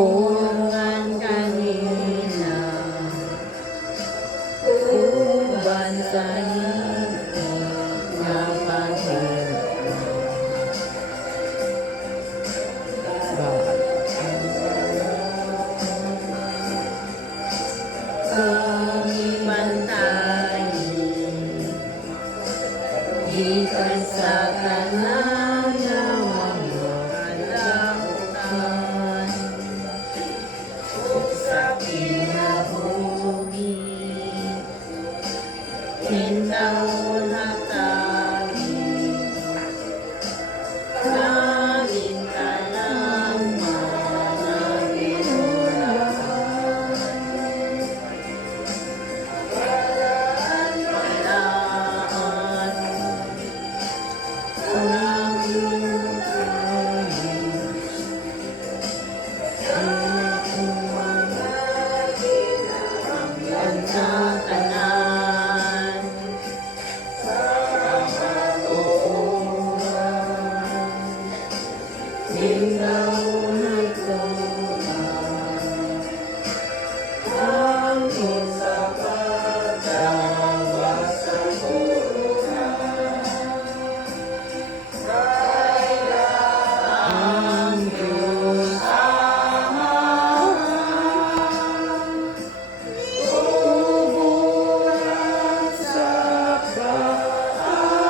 Ulan kanina, uban sa himig na kami mantayin, gikan sa kanang nawang kalautan, sa kinabuhi, hintaon hatagi, namin ka lamang na ginulakan. Walaan ang iyong sa kanan, ikaw na ang isa pagkawa sa ang Diyos ubuan sa kaayuhan,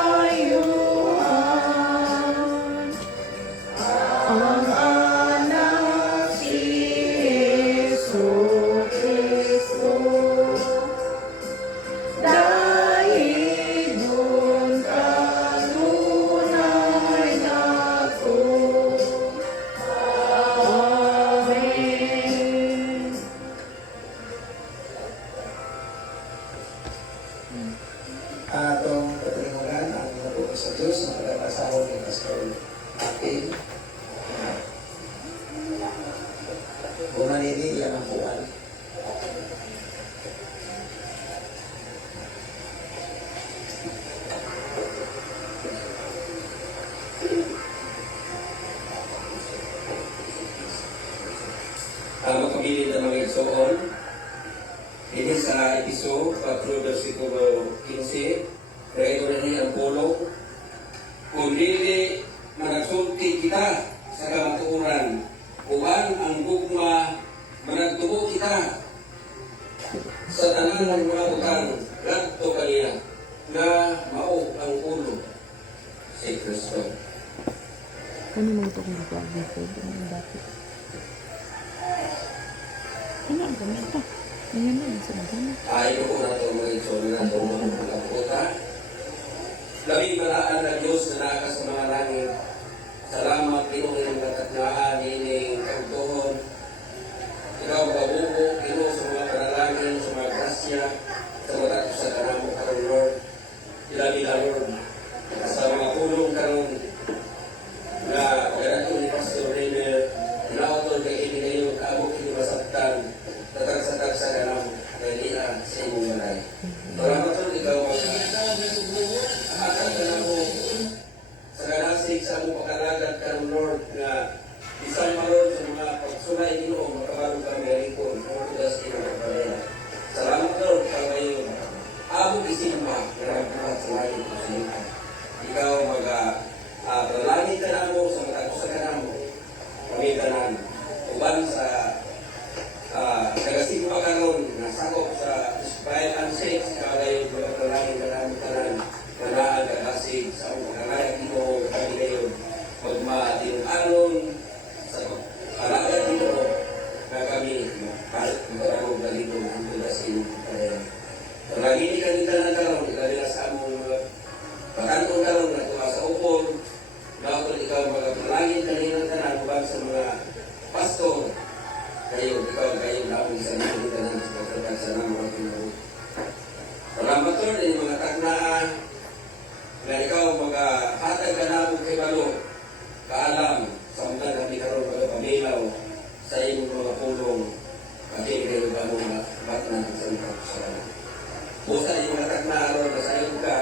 ang anak si Jesu-Kristo, dahigon kanunay nako. Amen. Atong patulungan ang nabuo sa Diyos na pagkakasahod ni Pastor Akin. Bumanili yan ang buwan. Ang makabilid ng mga igsoon, ini sa episode 4 versikulo 15, kaya rin ang pulong, kung dili managsulti kita sa kamatuuran, uban ang gugma managtubo kita sa tanan ng mga utang, nagto kanila, na mao ang ulo si Kristo. Ano mo ito kung nagwag dito? Ano dati? Ano ang ganito? Ngayon na, nasa magana. Ay ko na ito mga ito na ito mga puta. Labing malaan na Diyos na naka sa mga langit. Salamat Pinoy ng katatnaan, hining kautuhon. Ikaw kabubo, Pinoy sa mga panalangin, sa mga grasya, sa mga datos sa kanamo karong Lord. Ilabi na Lord. Sa mga pulong karong na ganato ni Pastor Rainer, inautol kay ini kayo, kaabok ini masaktan, tatag sa kanamo, kaya di na sa imong malay. Salamat Lord, ikaw akan kanamo sa kanasig sa among pagkalagad karong Lord nga bisan maron sa mga pagsulay nino makabarog kami rikon kung tugas ino pagpalaya. Salamat Lord kayo abog isimba nga nagbuhat sa langit o sa ikaw panalangin ka namo sa matagos sa kanamo kami tanan uban sa nagasimba karon na sakop sa Inspired and Sex kagayon mga panalangin ka namo tanan manaan kakasig sa among pagkalagad ino kami kayo magmatinong-anon sa palagad ino na kami magkaragog na dito ang tugas ino panalangin ka nito na karon ilalila sa among patantong karon na tuwa sa upon dapat ikaw magpalangin kanina tanan uban sa mga pastor kayo namin sa mga tanan sa pagkakag sa mga Pinoy. Salamat Lord din mga tagnaan na ikaw maghatag ka na kay balo kaalam sa mga kami karon magpamilaw sa iyong mga pulong pati kayo ba mga batnan sa mga kasalanan. Busa yung mga tagnaan na sa iyo ka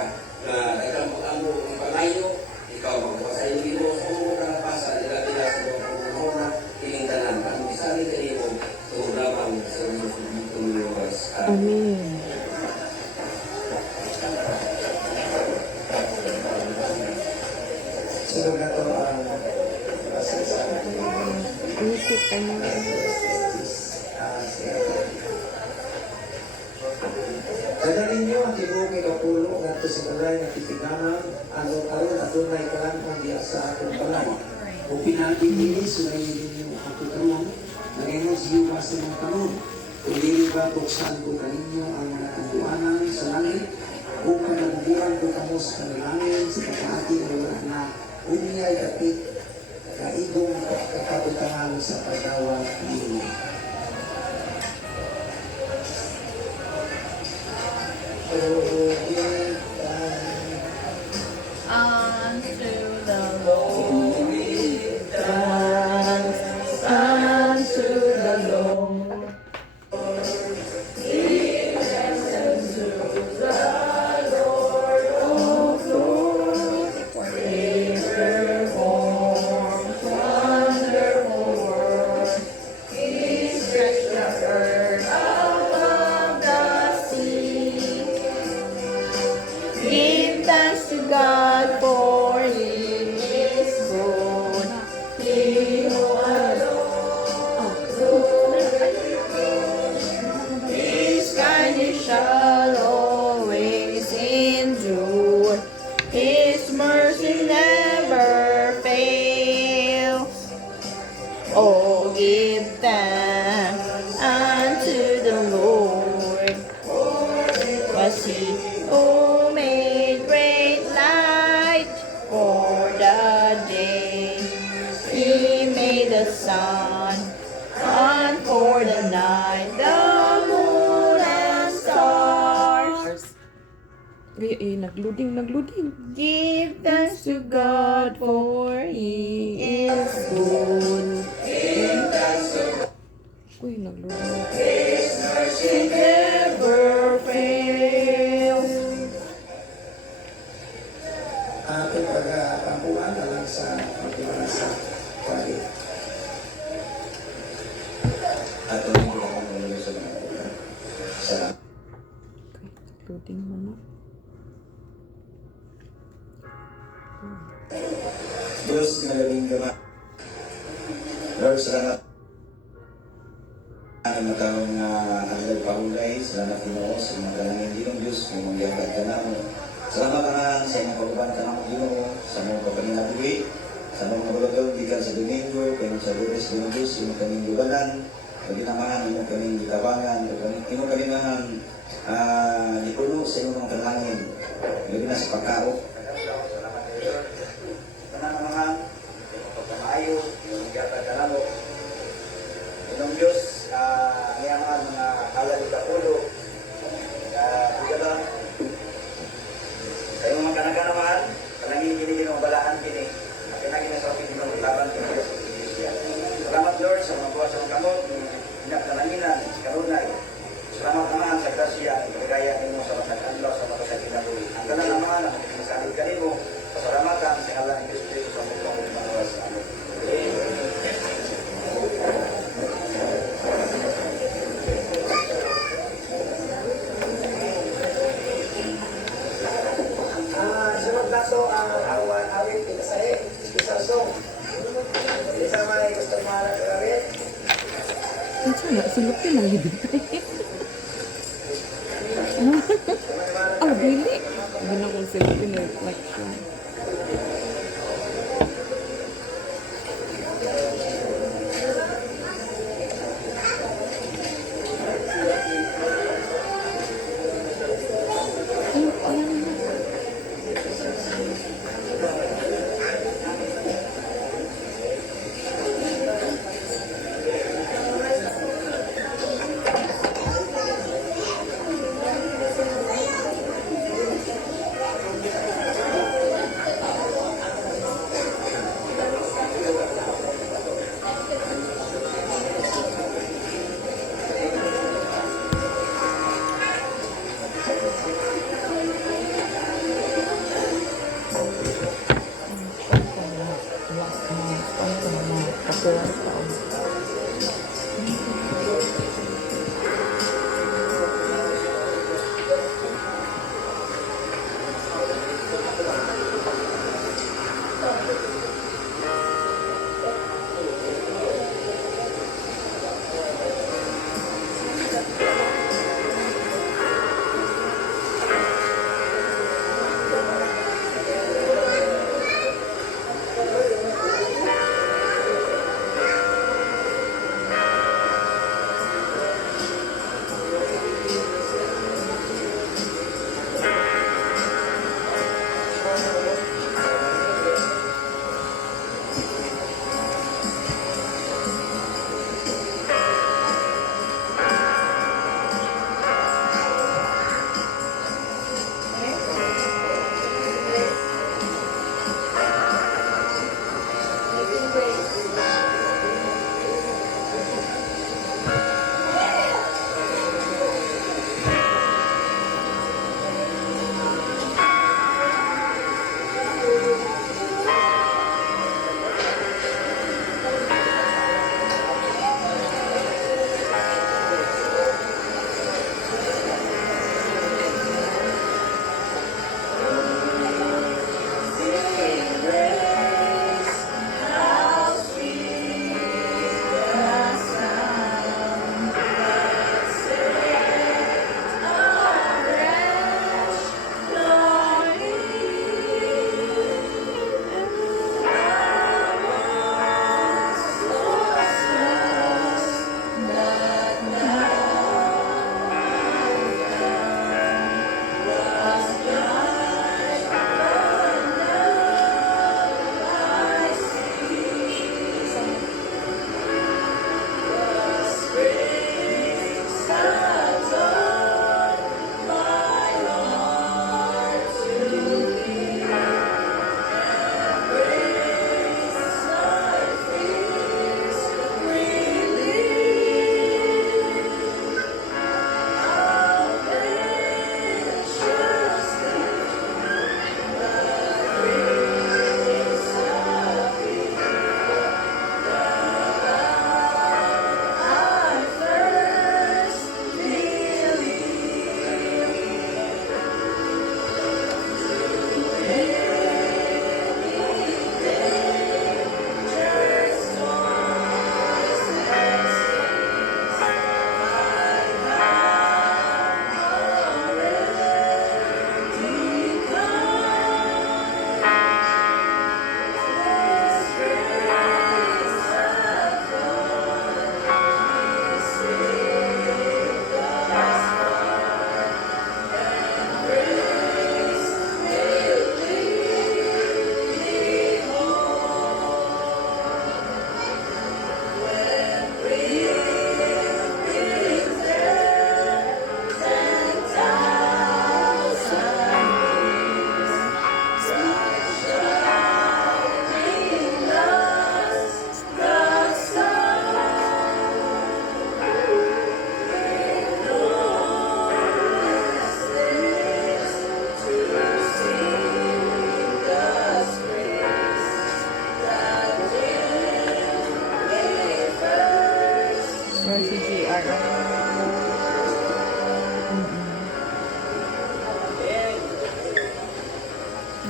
na nagkamang ang pangayo ikaw magpasayo dito sa mga kalapasa Kanya Kadalin niyo ang tibuok ikapulo ngadto sa balay nga titingnan aron adunay kalamon diya sa atong balay. O pinatili sulay ninyo ang tutulong nagayong siya sa mga tanong. Kung dili ba buksan ko kaninyo ang mga tuntuanan sa langit o panaguburan ko kamo sa kanilangin sa pagkaati o wala na umiyay kapit kaigong kakabutangan sa pagdawat ninyo. Unto the Lord. unto the Lord. Above the sea. Give thanks to God for He is good. He who His kindness shall always endure. His mercy never fails. Oh, give thanks unto the Lord. Was He who made great light for the day? He made the sun for the night, the moon and stars. Nagloading. Give thanks to God for He is good. Uy, nagloading. He never fails. Ating pagkampuan na lang sa pagkimala sa pagi. At ito yung mga mga sa mga sa Nagloading man. Diyos na gawing gama. Lord, salamat. Ang matawang naglag pahulay, salamat Ginoo sa mga dalangin Ginoo Diyos, ng mga yagad ka namo. Salamat naman sa mga pagbaban ka namo Ginoo, sa mga kapanginabuhi, sa mga magulagaw, gikan sa Domingo, kaya sa Lourdes Ginoo Diyos, yung kaming lubanan, paginamaan, yung kaming gitabangan, yung kaming ipuno sa iyong mga dalangin, gabi na sa pagkao. Salamat Lord. Tanan naman, yung pagkamayo, yung yagad ka namo. Ginoo Diyos, niyaman mga halal ka ulo. Kaya sa iyong mga kanaganaman, panangin kini ng balaan kini. Akinagin na sa pinong laban kini. Salamat Lord sa mga buwas sa mga kamot, pinagdalanginan, karunay. Salamat naman sa grasya, kagaya ninyo sa mga kanlaw sa mga kinabuhi. Ang kanan naman, ang pinasalit ka nimo, pasalamatan sa ngalan ng Kristo sa mukong mga sa amin. Sunod na so ang awit pinasahe, special song. Isa may gusto mga awit. Sana, sulupin ang libintay. Oh, really? Hindi na kong sulupin na reflection.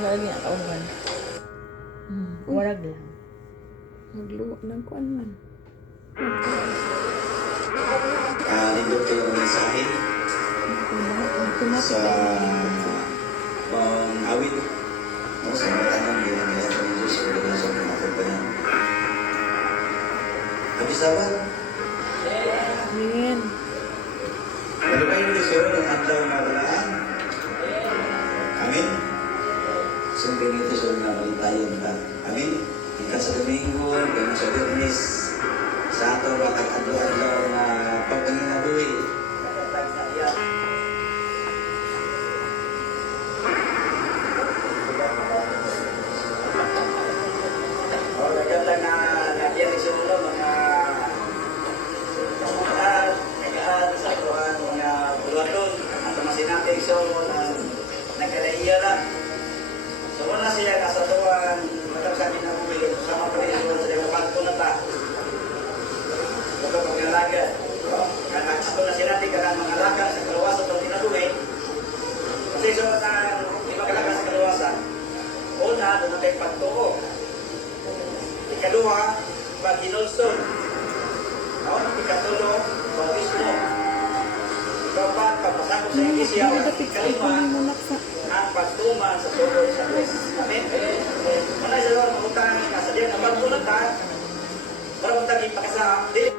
lagi ang kauban. Warag lang. Magluwa ng kuan man. Nindot kayo ng mensahe sa awit mo sa mga tanong ginagawa sa Diyos sa mga sa mga kumpanyan. Habis dapat, Amen. ano kayo ni Sir ng adlaw na balaan? Amin? Sundin ito sa mga balintayon ka. Amin? Ikan sa Domingo, ikan sa Bernis, sa ato batang adlaw-adlaw na pagpanginabuhi. Nagkatang na nagyan sa ulo, mga sa tuhan, mga bulaton, at masinati so nagkalaiya lang. So wala siya kasatuan, matapos na bumili sa mga preso sa dapat ko na ta. Ito pag-alaga. Kaya ako na sinati ka ng mga alaga sa kalawasan itong tinaluwi. Kasi so na lima kalaga sa kalawasan, una, dumatay pagtuo. Ikaduha, pag-inulson. Ikatulo, pag-ismo. Ikapat, pagpasakot sa iglesia. Ikalima, ang pagtuman sa tuloy sa Diyos. Amen? Manay sa Lord, magutang ka sa diyan. Ang pagtunan ka, para magtang ipakasa. Okay.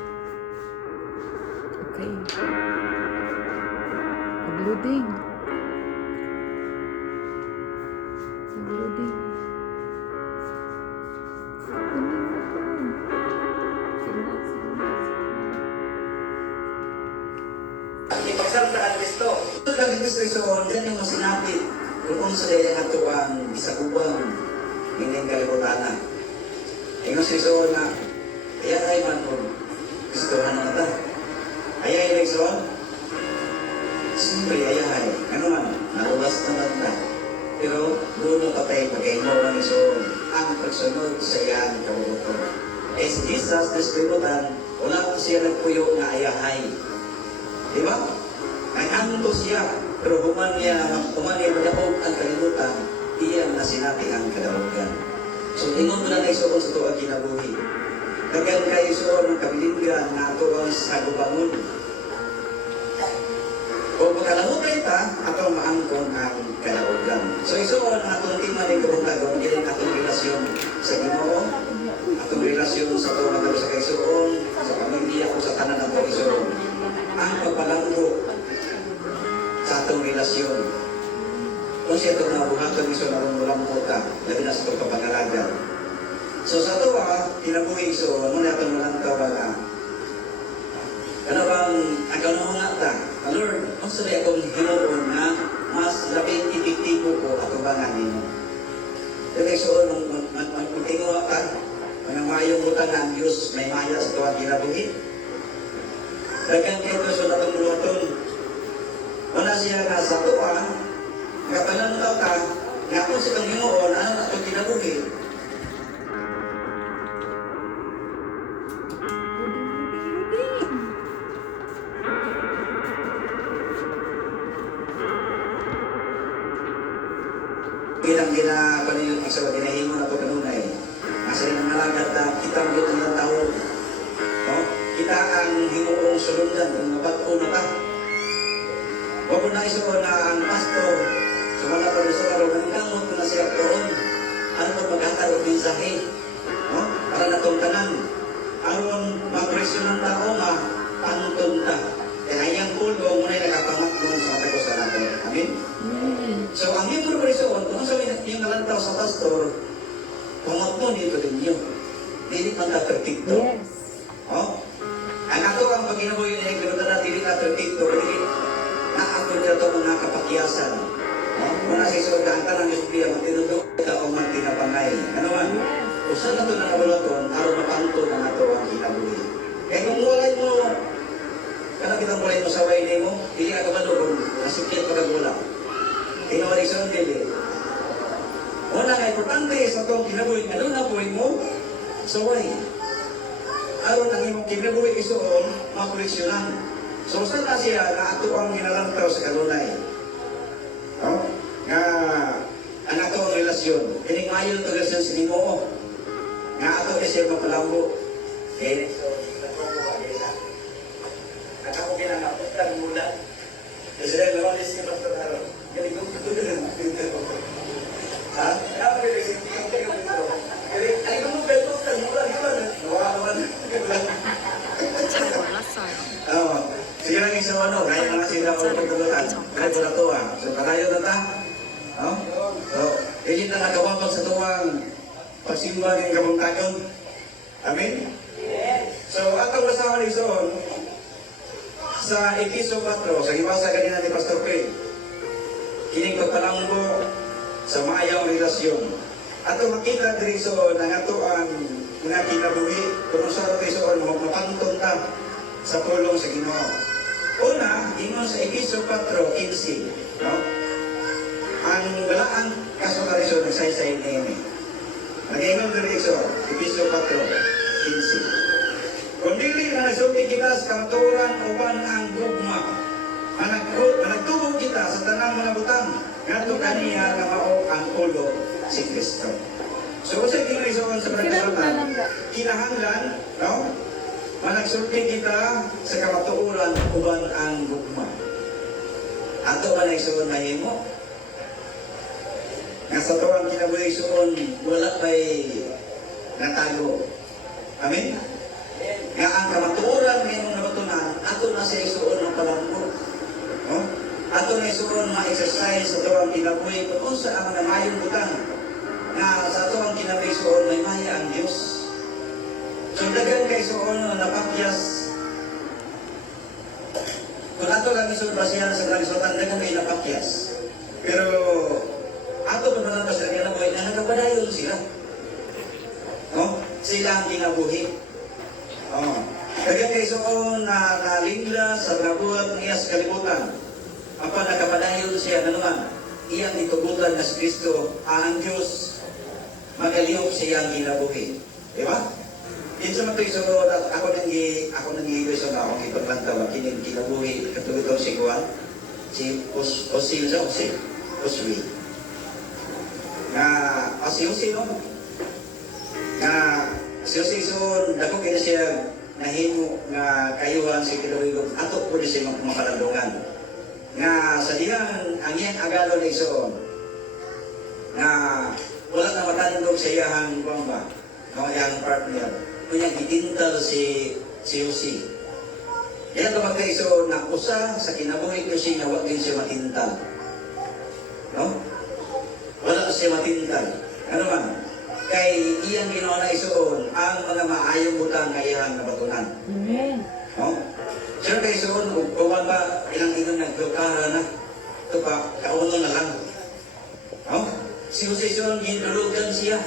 Pag-loading. Pag-loading. Ipagsalta ang Kristo. Ito lang yung Kristo, dyan yung masinapit. Kung sa daya nga ito ang isa kubang hindi kalimutan. Yung Kristo na, ayan ay man kung Kristohan na nata. Ayay Kristo, siyempre ayahay. Ano man, naluwas na nata. Pero doon na patay pagkaino ng Kristo ang pagsunod sa iyan kabubuto. Eh si Jesus, naspirutan, wala ko siya nagpuyo na ayahay. Diba? Ang anto siya, pero human niya madapog ang kalimutan, iyan na sinabi ang kadawagan. So, ingon mo na naisuon sa tuwag kinabuhi. Dagan kayo suon ng kabilingan na ito ang sagubangon. O pagkalamutan ita, atong maangkon ang kadawagan. So, isuon ang atong tingnan ng kabuntagon, kaya atong relasyon sa Ginoo, atong relasyon sa tuwag na sa kaisuon, sa pamilya o sa tanan ng kaisuon. Ang pagpalanggo sa atong relasyon. Kung siya itong nabuhaton ni so narong puta, labi na sa itong kapag-alaga. So sa ito kinabuhi so, ano na itong malantaw na ano bang agaw na ta? Lord, kung sa akong hinuon na mas labing epektibo ko at ubangan ninyo. Dito so, magtingo ka, mga mayong butang ng Diyos, may maya sa tuwang kinabuhi. Dagang kayo sa natong luwaton. Wala siya nga sa tuwa, kapalantaw ka, nga kung sa kang himuon, ano na itong kinabuhi. Ginang-gina pa niyo ang sawa, ginahimo na ito kanunay. Nasa rin ang nalagat na kitang dito ng tao. Kita ang himuong sulundan, ang mabato na ta. Huwag mo na isuon na ang pastor, sumala pa rin sa laro, nangkamot ko na siya doon. Ano pa maghatag o mensahe? Para natong tanan. Aron mag-presyon ng tao, pantun ta. Kaya ayang kulong mo na nakapangat doon sa mga sa natin. Amen? So, ang iyong presyon, kung sa yung nalantaw sa pastor, pangat mo dito din yun. Hindi man ta perfecto. Yes. Ang ato ang pagkinabuhi na yung gano'n na dili na perfecto, na ako dito mga kapakyasan. Muna sa iso, kaanta ng Diyos magtinudok ka o magtinapangay. Ano man? Kung saan na ito nakabulaton, araw mapanto na ito ang kinabuhi. Kaya kung walay mo, kanang kitang walay mo sa way mo, hindi ka kabalo kung nasukyan pagkagulang. Tinawari sa dili. Una nga, importante sa itong kinabuhi, ano na buhay mo? Sa way. Aron ang imong kinabuhi isuon, makoleksyonan. So, saan na siya na ato ang ginalantaw sa kanunay? Nga, ang ato ang relasyon mayon to gasyon sa Ginoo. Nga ato ni siya mapalambo. Okay? So, nagpapagawa ba din na? Ako pinangapuntan mula. Kasi dahil naman si Pastor Aaron. Galing ko ha? Ako pinagsintihan ko yung ito. Galing, ay mo pinagpuntan mula. Di ba? Nawawan. Oo. Sige lang isa ano, kaya mga sila ko pagtulutan. Kaya ko na to ah. So, kanayo na ta. No? So, hindi na nagawapag sa tuwang pagsimba ng kabangtagon. Amen? So, atong basahan ni Son, sa Episo 4, sa gibasa kanina ni Pastor Pei, kining pagpalanggo sa maayong relasyon. Ato makita diri so na ato ang mga kinabuhi kung sa ato so mapanton ta sa pulong sa Ginoo. Una, ingon sa Episo 4:15, no? Ang walaan kasundarisyon ng saysay ni nag-ingon diri so Episo 4:15. Kung dili na nagsulti kita sa kamaturan uban ang gugma, managtubo kita sa tanang mga butang, ngadto kaniya nga mao ang ulo si Kristo. So sa kinaisoon sa pagkasutan, kinahanglan, no? Managsulti kita sa kamaturan uban ang gugma. Ato man igsoon mahimo. Nga sa tuwang kinabuhi igsoon wala pay natago. Amen. Nga ang kamatuoran ngayon na batunan, ato na sa isuon ng palanggo. No? Ato na isuon ma-exercise sa tuwang kinabuhi kung sa ang namayong butang na sa tuwang kinabuhi isuon may maya ang Diyos. So dagan kay isuon na napakyas. Kung ato lang isuon basihan sa mga isuotan, dagan kay napakyas. Pero ato pa naman sa kinabuhi na nagapadayon sila. No? Sila ang kinabuhi. Oh. Kaya kay soon na nalingla sa nabuhat niya sa kalibutan. Apa nakapadayon siya na naman, iyang itubutan na si Kristo, ang Diyos, magaliyok siya ang kinabuhi. Di ba? Inso man ito isunod at ako nang iiwiso na akong ipaglantawa, kinabuhi, katulad ko si Juan, si Osil, Oswi. Na, si Osil, no? Na, si Osil, dako kaya siya nahimo nga kayuhan si Kilowigo, ato po siya makalandungan. Nga sa diyan, ang iyang agalo na isoon, nga wala na matanong sa iyang bamba, ang iyang partner, kanyang itintal si Usi. Yan ito magkaiso na usa sa kinabuhi ko siya, wag din siya matintal. No? Wala siya matintal. Ano man? Kay iyang ginawa na isuon ang mga maayong butang nga iyang nabatunan. Amen. No? Sino kay isuon, kung ba ilang ingon nagkukara na, ito pa, kauno na lang. No? Si Jose isuon, ginulugan siya.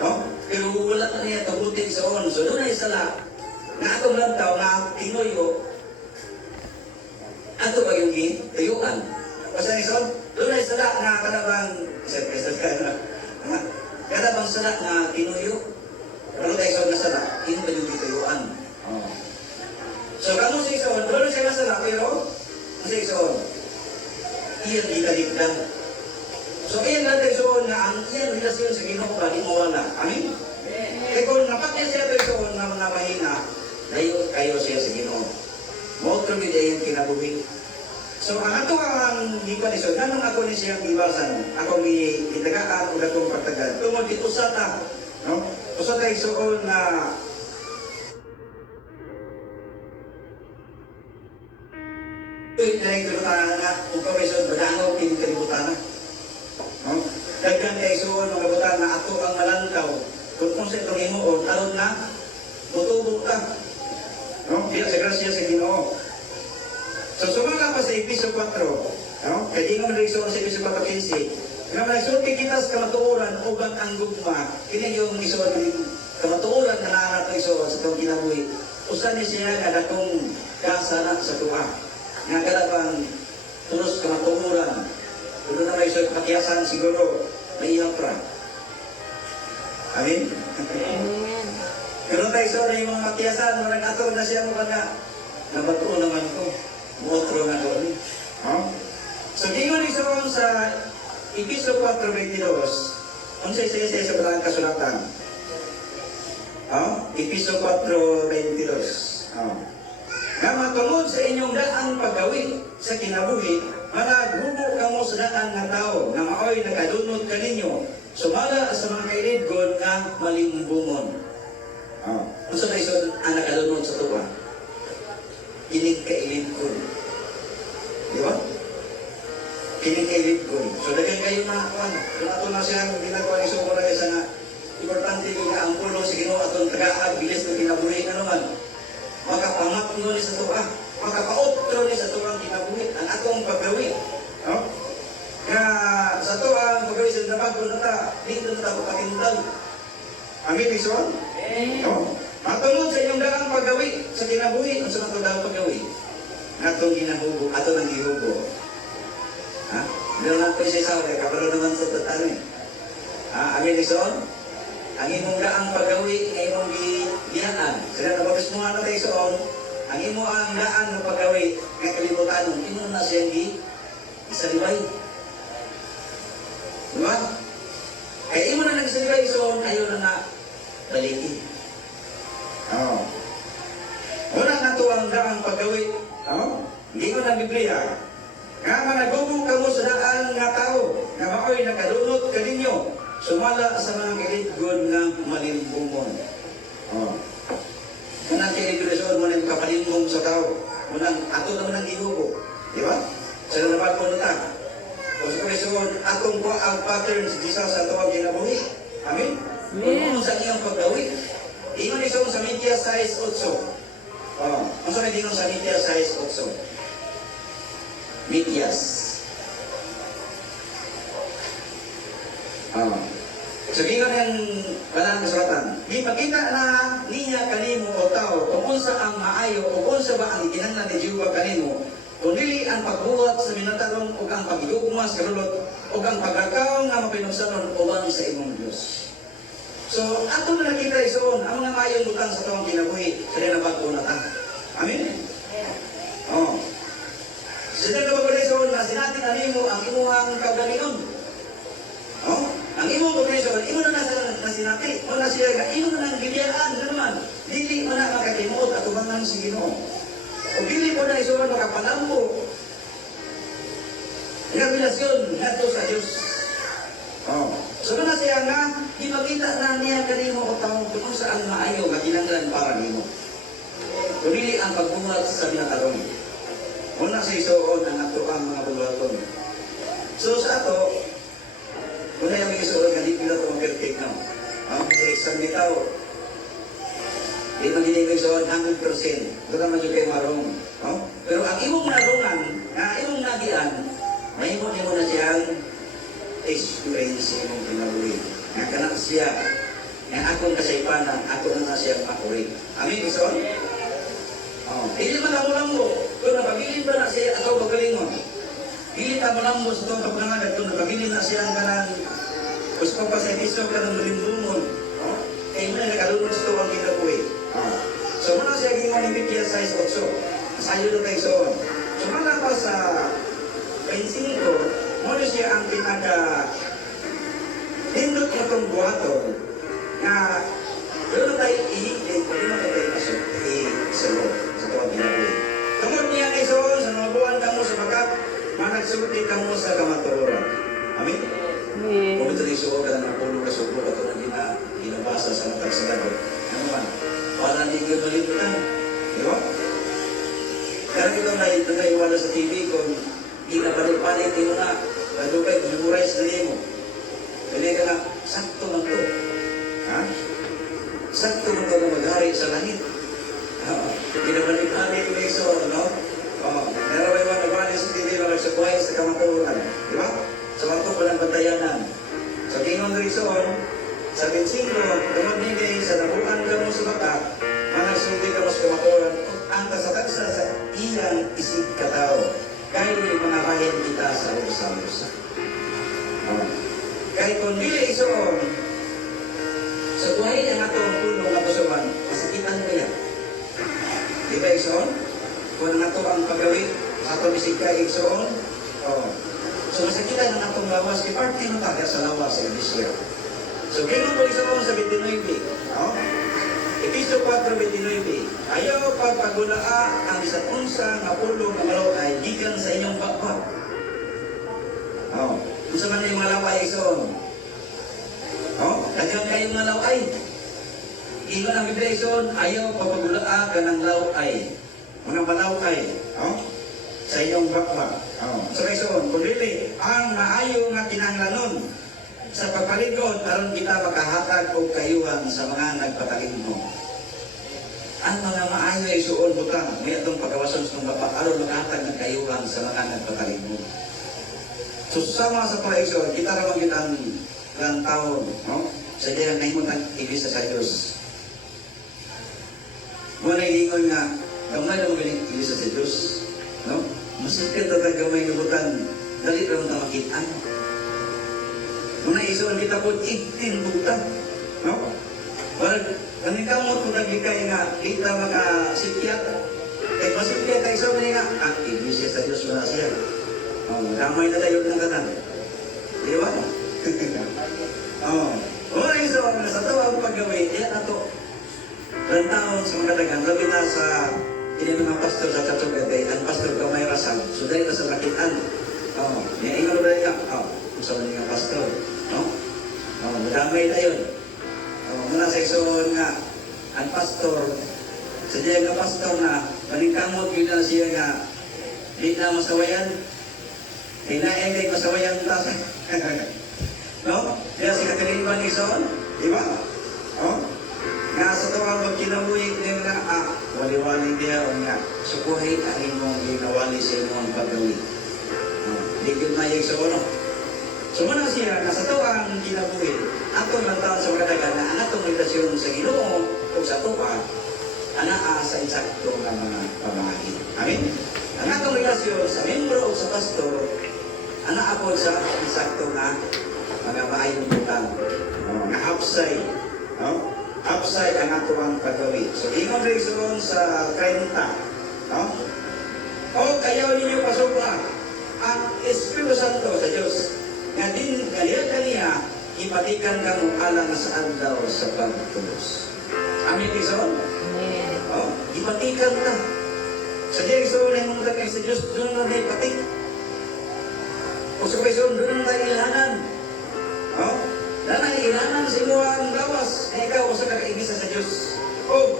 No? Pero wala na niya kabuting isuon. So doon ay sala, na atong lantaw, na tinoyo, ato ba yung tayuan? Basta isuon, doon ay sala na kanabang, kada bang sala na kinuyo, pero tayo na sala, yun ba yung dituyuan? Oh. So, kamo sa ison, doon siya na sala, pero, sa ison, iyan ditalikdan. So, iyan lang tayo ison na ang iyan relasyon sa Ginoo ba, di mawala. Amin? Kaya kung napakya siya tayo ison na mga mahina, layo kayo siya sa Ginoo. Motro gid ayong kinabuhi. So, ang ato ang gipan iso, ganun ako ni siyang ibasan. Ako ni itagaan o gatong pagtagal. Tungod ito sa ta, no? Usa ta isoon na kalibutan na, kung kami isoon, badangaw kini kalibutan na. No? Daghan kay isoon, mga butan na ato ang malantaw. Kung sa itong himuon, talon na, tutubo ka. No? Diya sa grasya sa Ginoo. So, sumala pa sa Episo 4, no? Kaya di nga rin sa Episo 4:15, nga nagsulti kita sa kamatuoran ubang ang gugma, kini yung isuon ng kamatuoran na nanato isuon sa itong kinabuhi. Usa ni siya nga dakong kasana sa tuwa. Nga kada pang tulos kamatuoran. Kung na may isuon kakiyasan siguro, may ihapra. Amen? Amen. Pero tayo isuon na yung mga makiyasan, marang ato na siya mo na nabatuo naman ko. Motro na doon. No? So, gingon isuon sa Episo 4:22, Unsay sa balang kasulatan. Episo 4:22. Nga matungod sa inyong daang paggawi sa kinabuhi, managhubo kamo sa daan nga tao nga maoy nakadunot kaninyo, sumala sa mga kailidgon nga malimbungon. Unsa na isod ang nakadunot sa tuwa? Kining kailidgon. Di ba? Kining kailidgon. So daghan kayo na kuan. Kung ato na siyang ginagawa ni Sumo na isa nga importante nga ang pulo sa Ginoo atong tagaag bilis ng kinabuhi na naman. Makapangatno ni sa tuwa, makapautro ni sa tuwang kinabuhi ang atong paggawi. Nga sa tuwang paggawi sa nabagod na ta, dito na ta pakintal. Amin, Ison? Matungod sa inyong daang paggawi sa kinabuhi, ang sa matong daang paggawi, atong ginahubo, atong nang gihubo. Meron na ito siya sa kabalo naman sa tatani. Amin, Ison? Ang imong daang paggawi ay imong giyaan. Sila na babis mo nga na tayo soon, ang imo ang daan ng paggawi ng kalibutan, imo na siyang isalibay. Diba? Kaya imo na nagsalibay soon, ayaw na baliki. Una na ito ang daang paggawi. Hindi ko na Biblia. Nga managubong kamo sa daan nga tao, nga maoy nakadunot kaninyo, sumala sa mga kilidgon nga malimbungon. Kanang kilidgon mo nang kapalimbong sa tao. Munang ato naman ang gihubo. Di ba? Sa naman po na o sa Kristoon, atong po ang patterns isa sa ito ang ginabuhi. Amin? Kung sa iyong paggawi. Ingon iso sa media size 8. Ang sa may dingon sa media size 8. Medias. Sabihin ng balang kasulatan, di makita na niya kanimo o tao kung unsa ang maayo o unsa ba ang ikinahanglan ni Jehova kanimo, kung dili ang pagbuhat sa minatarong o ang pagigugmas karulot o ang paglakaw nga mapinugsanon uban sa imong Dios. So, ato na nakita isoon ang mga maayong butang sa tawang kinabuhi sa dinabago na ta. Amin? Sa dinabago na isoon na sinatin animo ang imuhang kagalion. Ang imong progresyon, imo na nasinati, o na siya, imo na nang bibiyaan, na naman, dili mo na makakimot at umangan si Ginoo. O dili mo na isuman makapalambo. Ang relasyon, nato sa Diyos. So na siya nga, di makita na niya kanimo o tao kung saan maayo, maginanglan para nimo. O dili ang pagbuhat sa binatarong. Una sa isuon ang ato ang mga buhaton. So sa ato, una yung isuon nga di pila ito perfect na. Sa exam ni tao, di maginig ko isuon 100%. Ito naman yung kayo marong. Pero ang imong narungan, nga imong nagian, mahimo niyo na siyang experience imong kinabuhi. Nga kanak siya, nga akong kasaypanan, ako na siyang makuri. Amin, isuon? Hindi man ako lang mo, kung napabilin ba na siya ako magalingon? Hindi tamo lang mo sa itong kaplangan, kung napabilin na siya ang kanang gusto pa sa iso ka ng malimbungon. Kaya mo na nakalunod sa ito ang kinabuhi. So muna siya gingawa ni Biblia size 8. Masayo na tayo soon. So muna pa sa 25, muna siya ang hindot na itong buhaton na doon na tayo ihigit, doon na tayo pasok sa loob, sa ito ang kinabuhi. Tungkol niya ay soon, sa mga buwan ka mo sa bagat, managsulti ka mo sa kamaturan. Amin? Kung ito rin suot ka ng pulo ka suko ka ito na ginabasa sa matag sa lagot. Ano man? Para hindi ka malimutan. Di ba? Kaya ito na iwala sa TV kung ginabalik-balik mo na nagupay, memorize na niyo mo. Kaya ka na, sakto lang to. Sakto lang to na maghari sa langit. Ginabalik-balik mo iso, no? Pero may mga nabalik sa TV na sa buhay sa kamaturan. Di ba? Sa mga ito palang bantayanan. Sa Gingon Rizon, sa 25, dumagigay sa nabuan ka mo sa bata, managsulti ka mo sa kamaturan, ang kasatagsa sa iyang isip katao, kaya mga bayan kita sa usa-usa. Kaya kung dili isoon, sa buhay ang atong punong kapusuan, masakitan ko yan. Di ba isoon? Kung ang ato ang pagawin, atong isigka isoon, so masakitan ang atong lawas, iparte mo taga sa lawas sa Elisya. So, ginoon po isa sa 29. No? Episo 4:29. Ayaw pagpagulaa ang isa't unsa nga pulo nga malaway gikan sa inyong bakbak. Oh, unsa man yung malaway ison? Oh, daghang kayong malaway. Ingon ang Biblia ison, ayaw pagpagulaa kanang laway. Mga malaway, oh, sa inyong bakbak. Oh, so ison, kung dili ang maayo nga kinahanglanon sa pagpaligod aron kita makahatag og kayuhan sa mga nagpataligno. Ang mga maayo ay suon butang may atong pagawason sa mga baba aron makahatag ng kayuhan sa mga nagpataligno. So sama sa paigsoon, kita ra man ang taon, no? Sa diyan nahimong ang iglesia sa Dios. Mo na ingon nga gamay lang galing iglesia sa Dios, no? Masikip ta gamay nga butang dali ra ta makita. Muna isuon kita po 18 butang, no? Well, kaning kamot po naglikay nga kita makasikyat. Kaya masikyat tayo sa mga nga, iglesia sa Diyos wala siya. Damay na tayo ng kanan. Di ba? Muna isuon na sa tawag paggawin, yan ato. Ilang taon sa mga dagan, labi na sa mga pastor sa Katsugatay, ang pastor kamay rasal, so dahil na sa lakitan. Yan ingon ba niya? Sa mga pastor, no? Madamay na yun. Muna sa isuon nga, ang pastor, sa diya nga pastor na, maningkamot yun na siya nga, di na masawayan, di na kay masawayan ta. No? Diya si Kakalingban isuon, di ba? Nga sa tawag magkinabuhi niya nga, wali-wali diya, o nga, sukuhin ang imong ginawali sa imong paggawi. Di yun na yung isuon, no? So muna siya, nasa tuwang kinabuhi, atong lantaon sa mga dagan na ang atong relasyon sa Ginoo o sa tuwa, anaa sa insakto ng mga pamahagi. Amen? Ang atong relasyon sa membro o sa pastor, anaa po sa insakto na mga maayong butang. Nga hapsay. Hapsay ang atong paggawi. So, ingon rin sa 30. O kayaw ninyo pasok ang Espiritu Santo sa Diyos. Nga din kaniya ipatikan ka mo alang sa adlaw sa pagtulos. Amin ison? Amen. Ipatikan ka. Sa diya ison na mong kay sa Diyos, doon na ipatik. O sa ison, doon na ilahanan. Dana ilahanan sa imo ang lawas na ikaw sa kakaigisa sa Diyos. O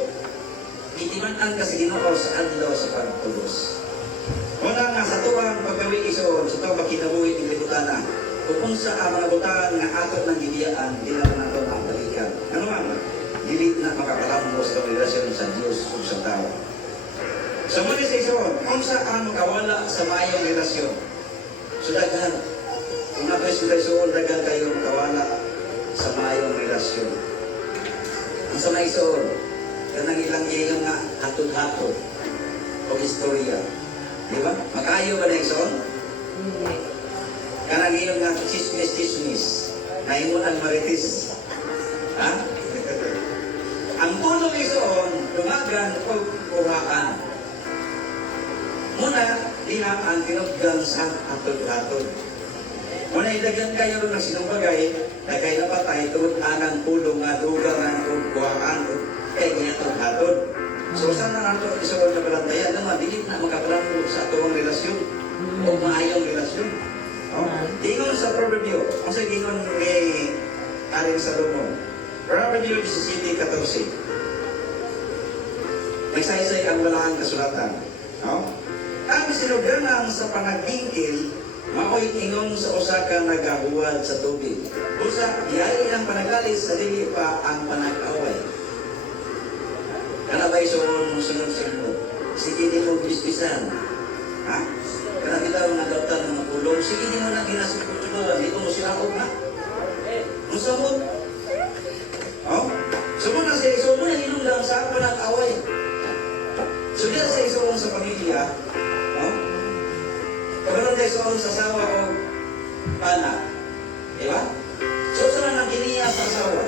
itimanan ka sa Ginoo sa adlaw sa pagtulos. Muna nga sa tuwang paggawi ison, sa tuwang makinabuhi ng libutana, kung sa mga butaan nga ato ng gibiyaan, di na nato makabalikan. Ano man? Dili na makakalambos sa relasyon sa Diyos o sa tao. Sa muli sa ison, kung saan makawala sa mayong relasyon? So daghan. Kung nato sa ison, daghan kayo makawala sa mayong relasyon. Ang sa may ison, kanang ilang iyong nga hatod-hatod o istorya. Di ba? Makayo ba na ison? Hindi. Kanang iyong nga chismis-chismis na imunang maritis. Ang tulong ison, lumagan o kuraan. Muna, diha ang tinuggang sa atod-atod. Muna idagan kayo ng sinumbagay na kayo napatay tuwag anang pulong nga dugang o kuraan o kaya atod-atod. So, saan na nato ison na balantayan naman, dilit na makapalampo sa atuang relasyon o maayong relasyon. Ingon sa Proverbio, kung sa ingon ni Aring Salomon, Proverbio 17:14. Nagsaysay ang walahang kasulatan. Ang sinuganan sa panagbingkil, mao'y ingon sa usa ka nagahuwad sa tubig. Usa, iyay ang panagalis sa dili pa ang panag-away. Kanabay sunod-sunod. Sige din mo bisbisan. Kaya kita nagkautan ng mga pulong, sige niyo na ginasipot-subuan, dito mo sinaog na. Musamot. Sumuna sa iso mo na hinunglang sa panag-away. So diyan sa iso sa pamilya, kabalang sa iso sa asawa o pana. Diba? So saan ang kiniya sa asawa?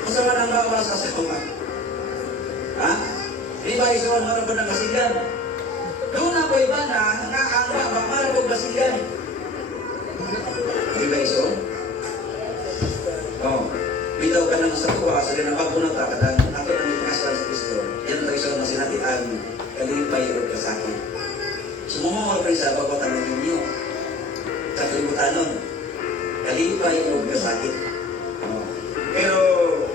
Kung saan ang bawa sa asawa? Di ba iso ang marabon ng kasigan? Doon ako iba na ang marabon basigan. Di ba iso? bitaw ka nang sa tuwa, sa rinapag mo na ta, kadang ato ang ipingasalan sa Kristo. Yan tayo sa masinatian, kalipay o kasakit. Sumumamor kayo sa pagkatan ninyo. Sa kalibutan nun, kalipay o kasakit. Pero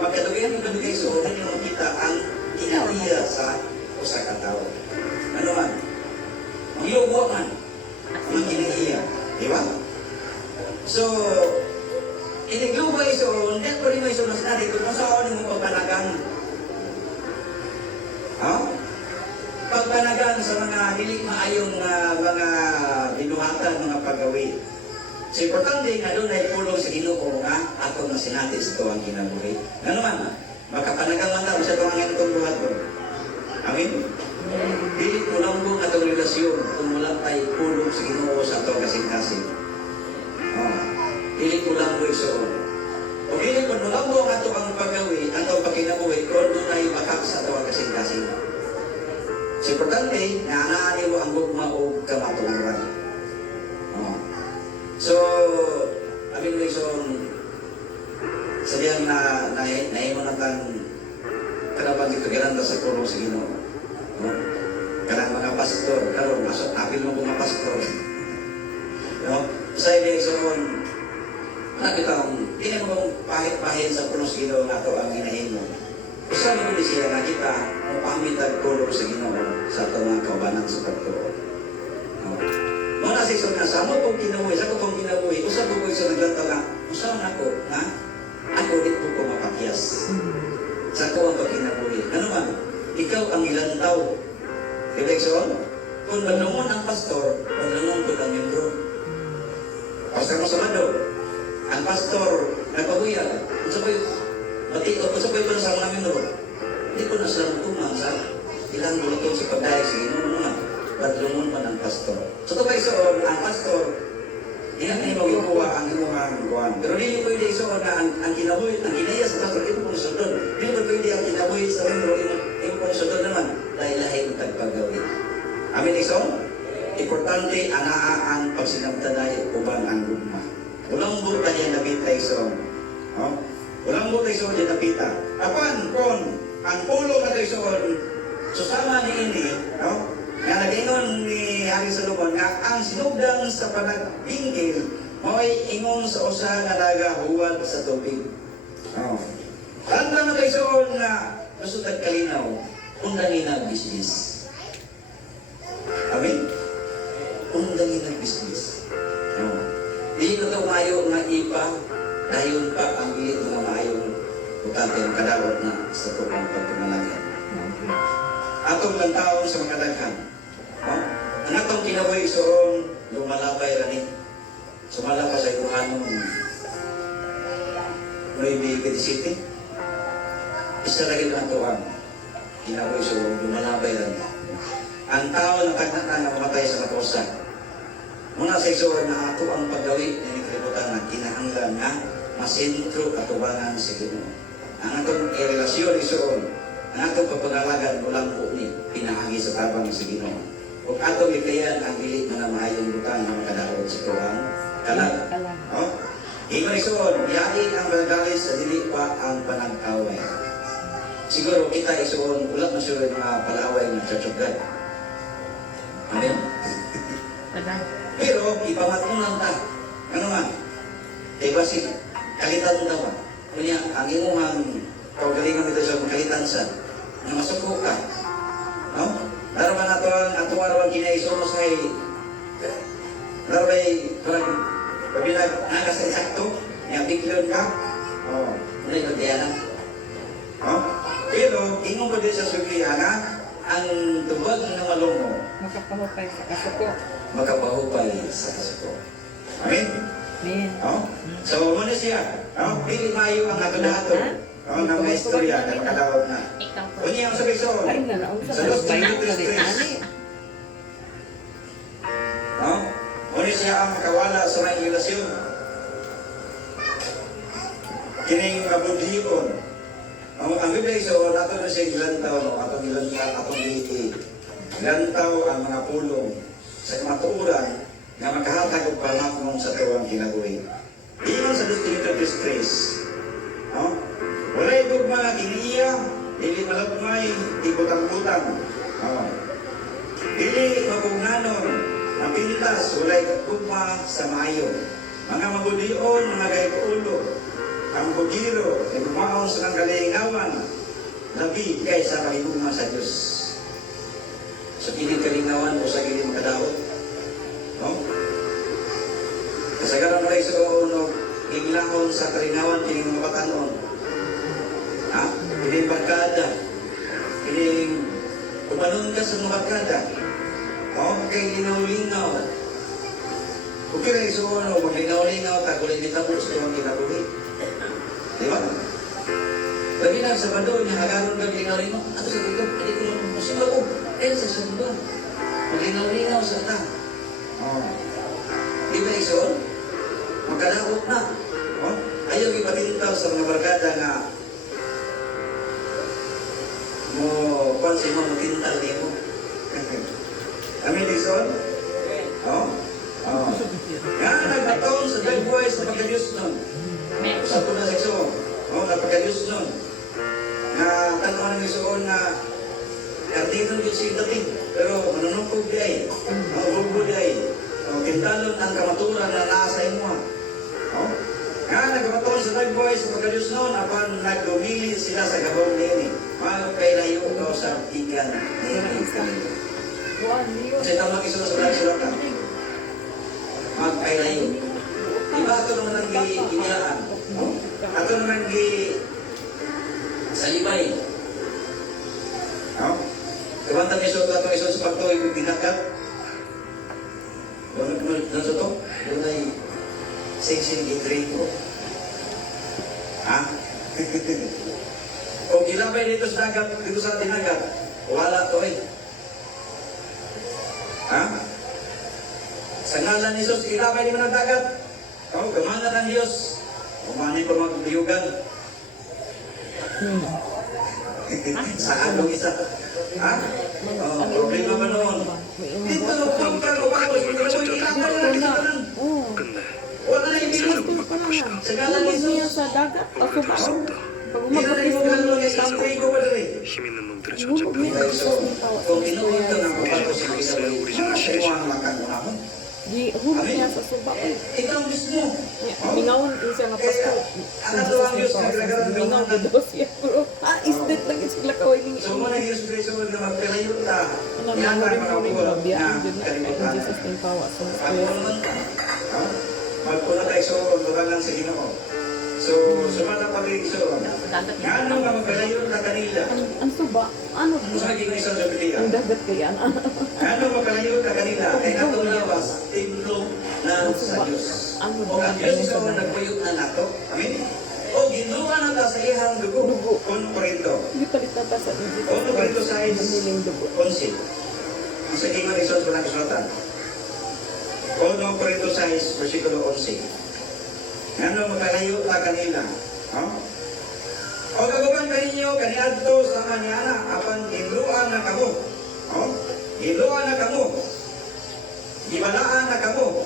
magkatuloyan yung kanigay sa oran yung makita ang kinaiya sa usa ka tao. Ano man? Magluwa man. Ang kinaiya. Di ba? So, inigluwa iso, hindi pa rin mo iso mas natin kung saan yung pagpanagang. Pagpanagang sa mga hilig maayong mga binuhatan, mga paggawi. So, importante nga doon ay pulong sa Ginoo nga ato na sinatis ito ang kinabuhi. Ano man, makapanagang man na sa itong angin itong buhat ko. Amin? Dili po lang po atong relasyon kung wala tayo pulong sa Ginoo sa itong kasing-kasing. Dili po lang po iso. O dili po lang po ato ang paggawi, atong pagkinabuhi kung doon ay bakak sa itong kasing-kasing. So, importante, nga anaani mo ang gugma o kamaturan. So, amin mo isong sabihan na naimo na tang kanaban dito gananda sa pulong sa Ginoo. Kanang mga pastor, karon masok apil mo mga pastor. Sa ibig isong nakita hindi mo pahit-pahit sa pulong sa Ginoo nga ito ang ginahimo. Usa mo siya na kita mapamitag pulong sa Ginoo sa ito mga kaubanan sa pagtuo. Mga nasisod na sa mo kung kinabuhi, sa ko kung kinabuhi, usap ko isa naglantaw na, usahan ako, na ako dito ko mapakyas. Sa ko ang pagkinabuhi. Ano man, ikaw ang ilantaw. Diba, Ikson? Kung manungon ang pastor, manungon ko ang membro. Pastor mo sa mado, ang pastor nagpabuya, usapay, usapay ko na sa mga membro. Hindi ko na sila matumang sa ilang bulutong sa pagdayag sa Ginoo naman. Badlungon pa ng pastor. So ito ba isoon, ang pastor, hindi na kayo magkukuha ang imuhang kuhan. Pero hindi nyo pwede isoon na ang kinabuhi, ang kinaya sa pastor, imo kong sundon. Hindi mo pwede ang kinabuhi sa membro, imo kong sundon naman. Dahil-lahi ng tagpagawi. Amin isoon? Importante, anaa ang pagsinabtanay ubang ang gugma. Walang buta niya napita isoon. Walang buta isoon niya napita. Apan, kung ang pulo na isoon, susama ni ini, nga nag-ingon ni Hari Solomon nga ang sinugdang sa panagbingkil mo'y ingon sa usa nga nagahuwad sa tubig. Tanda na kayo soon na masutag kalinaw undangin ang business. Amin? Undangin ang business. Di ko ito mayo nga ipa dayon pa ang bilit mga maayong butante ng kadawat na sa tukang pagpumalagyan. Atong lang taon sa mga daghan. Ang atong kinabuhi soon, lumalabay rani. Sumala pa sa ikuhanon. Noy City. Isa lagi na ito ang kinabuhi soon, lumalabay rani. Ang tao na tagnatan na mamatay sa katosa. Muna sa isoon na ato ang paggawi na ikalibutan na kinahanglan na masentro katubangan sa Ginoo. Ang atong relasyon isoon, ang atong kapag-alagan ulang po ni pinahagi sa tabang sa Ginoo. Kung atong ikayan ang bilit na maayong butang na makadawat sa tuwang kalag. Ingon isuon, biyain ang managalis sa dili pa ang panag-away. Siguro kita isuon, ulat na siya mga palaway ng tsatsugad. Amen? Pero, ipamatong ta. Ano man? Diba si kalitan mo ba? Kunya, ang imuhang kaugalingan nito sa kalitan sa na masuko ka. Daraman ato ang arawang kinaisuros ay darabay parang pabilag nakas eksakto nga biglon ka muna yung diyanan pero ingon ko din sa Biblia nga ang tubag ng malungo Makapahupay sa kasuko. makapahupay sa kasuko. Amen? Amen. So muna siya pili mayo ang ato-dato ang mga istorya na makalawag na kunya ang sabisoon Ay, nanaon sa sa Los bayan na rin, 23. ani. Muna siya ang makawala sa mga relasyon. Kining mabudhipon. Ang Biblia iso, nato na siya ilantaw, atong ilantaw ang mga pulong sa kamatuuran na makahatag og panahon sa tuwang kinabuhi. Iyon sa Los 23. Walay gugma kiniya, dili malagmay, ibutang-butang. Oh. Dili mapugnanon, napintas, walay gugma sa maayo. Mga magulion, mga gayulo, ang bugiro, ay gumaon sa ng kalingawan, labi kaysa kahigugma sa Diyos. Sa kiling kalingawan o sa kiling makadaot. No? Kasagaran mo kayo sa uno, iglahon sa kalingawan, kiling mapatanon. Ha? Kiling barkada. Kiling umanon ka sa mga barkada. O, kay linaw-linaw. Okay na iso, maglinaw-linaw, tagulit ni tapos ito ang kinabuli. Di ba? Lagi na sa bando, nahagaron ka linaw-linaw. Ano sa dito? Hindi ko lang masin ako. Sa sundo. Maglinaw-linaw sa ta. Oh. Di ba iso? Magkadaot na. Oh? Ayaw ipatintaw sa mga barkada nga mo, pansin mo, matintal di mo. Amin, Dixon? Oh? Oh. Nga, nagbatong sa dagway sa pagkadiyos nun. Sa punang sekso. Oh, napagkadiyos nun. Nga, tanong ng Dixon na kartinon yung sindating. Pero, manunungkog di ay. Mabubo di ay. Oh, kintalon ang kamaturan na nasa imo. Oh? Nga, nagbatong sa dagway sa pagkadiyos nun. Apan, nagdumili sila sa gabong nini. Magkailayo ka sa tigan nini. Kasi tamang iso na sulat-sulatan. Magkailayo. Diba ito naman ang giniyaan? Ito naman salibay. No? Kabantang iso ito iso sa pagtuloy kong dinakat. Doon sa ito? Doon ay sing-sing itrito. Ha? Kung gilabay dito sa dagat, dito sa dinagat, wala to eh. Ha? Sa ngalan ni Jesus, ilabay di mo nagdagat. Oh, gamana ng Diyos. Umani pa magbiyugan. Sa along isa. Ha? Oh, problema ba noon? Dito na kung kagawagos, ilabay na lang. Wala na yung bilog. Sa ngalan ni Jesus. Sa dagat, ako ba? Pag Ilabay mo ka lang sa trigo ba rin? Kung inuun ka ng kapato sa kinabuhi, sa ang lakang unahon. Di, hulog niya sa suba. Ikaw mismo. Mingawan ko siya nga pasto. Ang ato ang Diyos naglagaran ng Mingaw mga ko daw siya. Bro, isdet lang sila kaway ni. So muna Diyos Kristo na magpalayo ta. Ano Yan na ay rin ko rin makabuhat mabiyaan na din na. kalimutan. Jesus ng pawa sa Pagpunan ka. Magpuna tayo sa lurangan sa Ginoo. So, sumala pa rin iso. Nga nung nga magpalayo na kanila. Ang suba, ano? Kung sa naging iso sa Biblia. Ang dagat kaya na. Ano magpalayo na kanila ay natulawas templo na sa Diyos. O ang Diyos sa mga nagpuyot na nato. Amen? O ginuha na ta sa ihang dugo. Kung Korinto. Hindi palit na ta sa Jesus. Kung Korinto sa Namiling dugo. 11. Ang sa Ingon Isos walang isulatan. Kung Korinto sa versikulo 11. Ano magkalayo ta kanila. O kaguban kaninyo kaniadto sa kaniana apan giluan na kamo. Giluan na kamo. Gibalaan na kamo.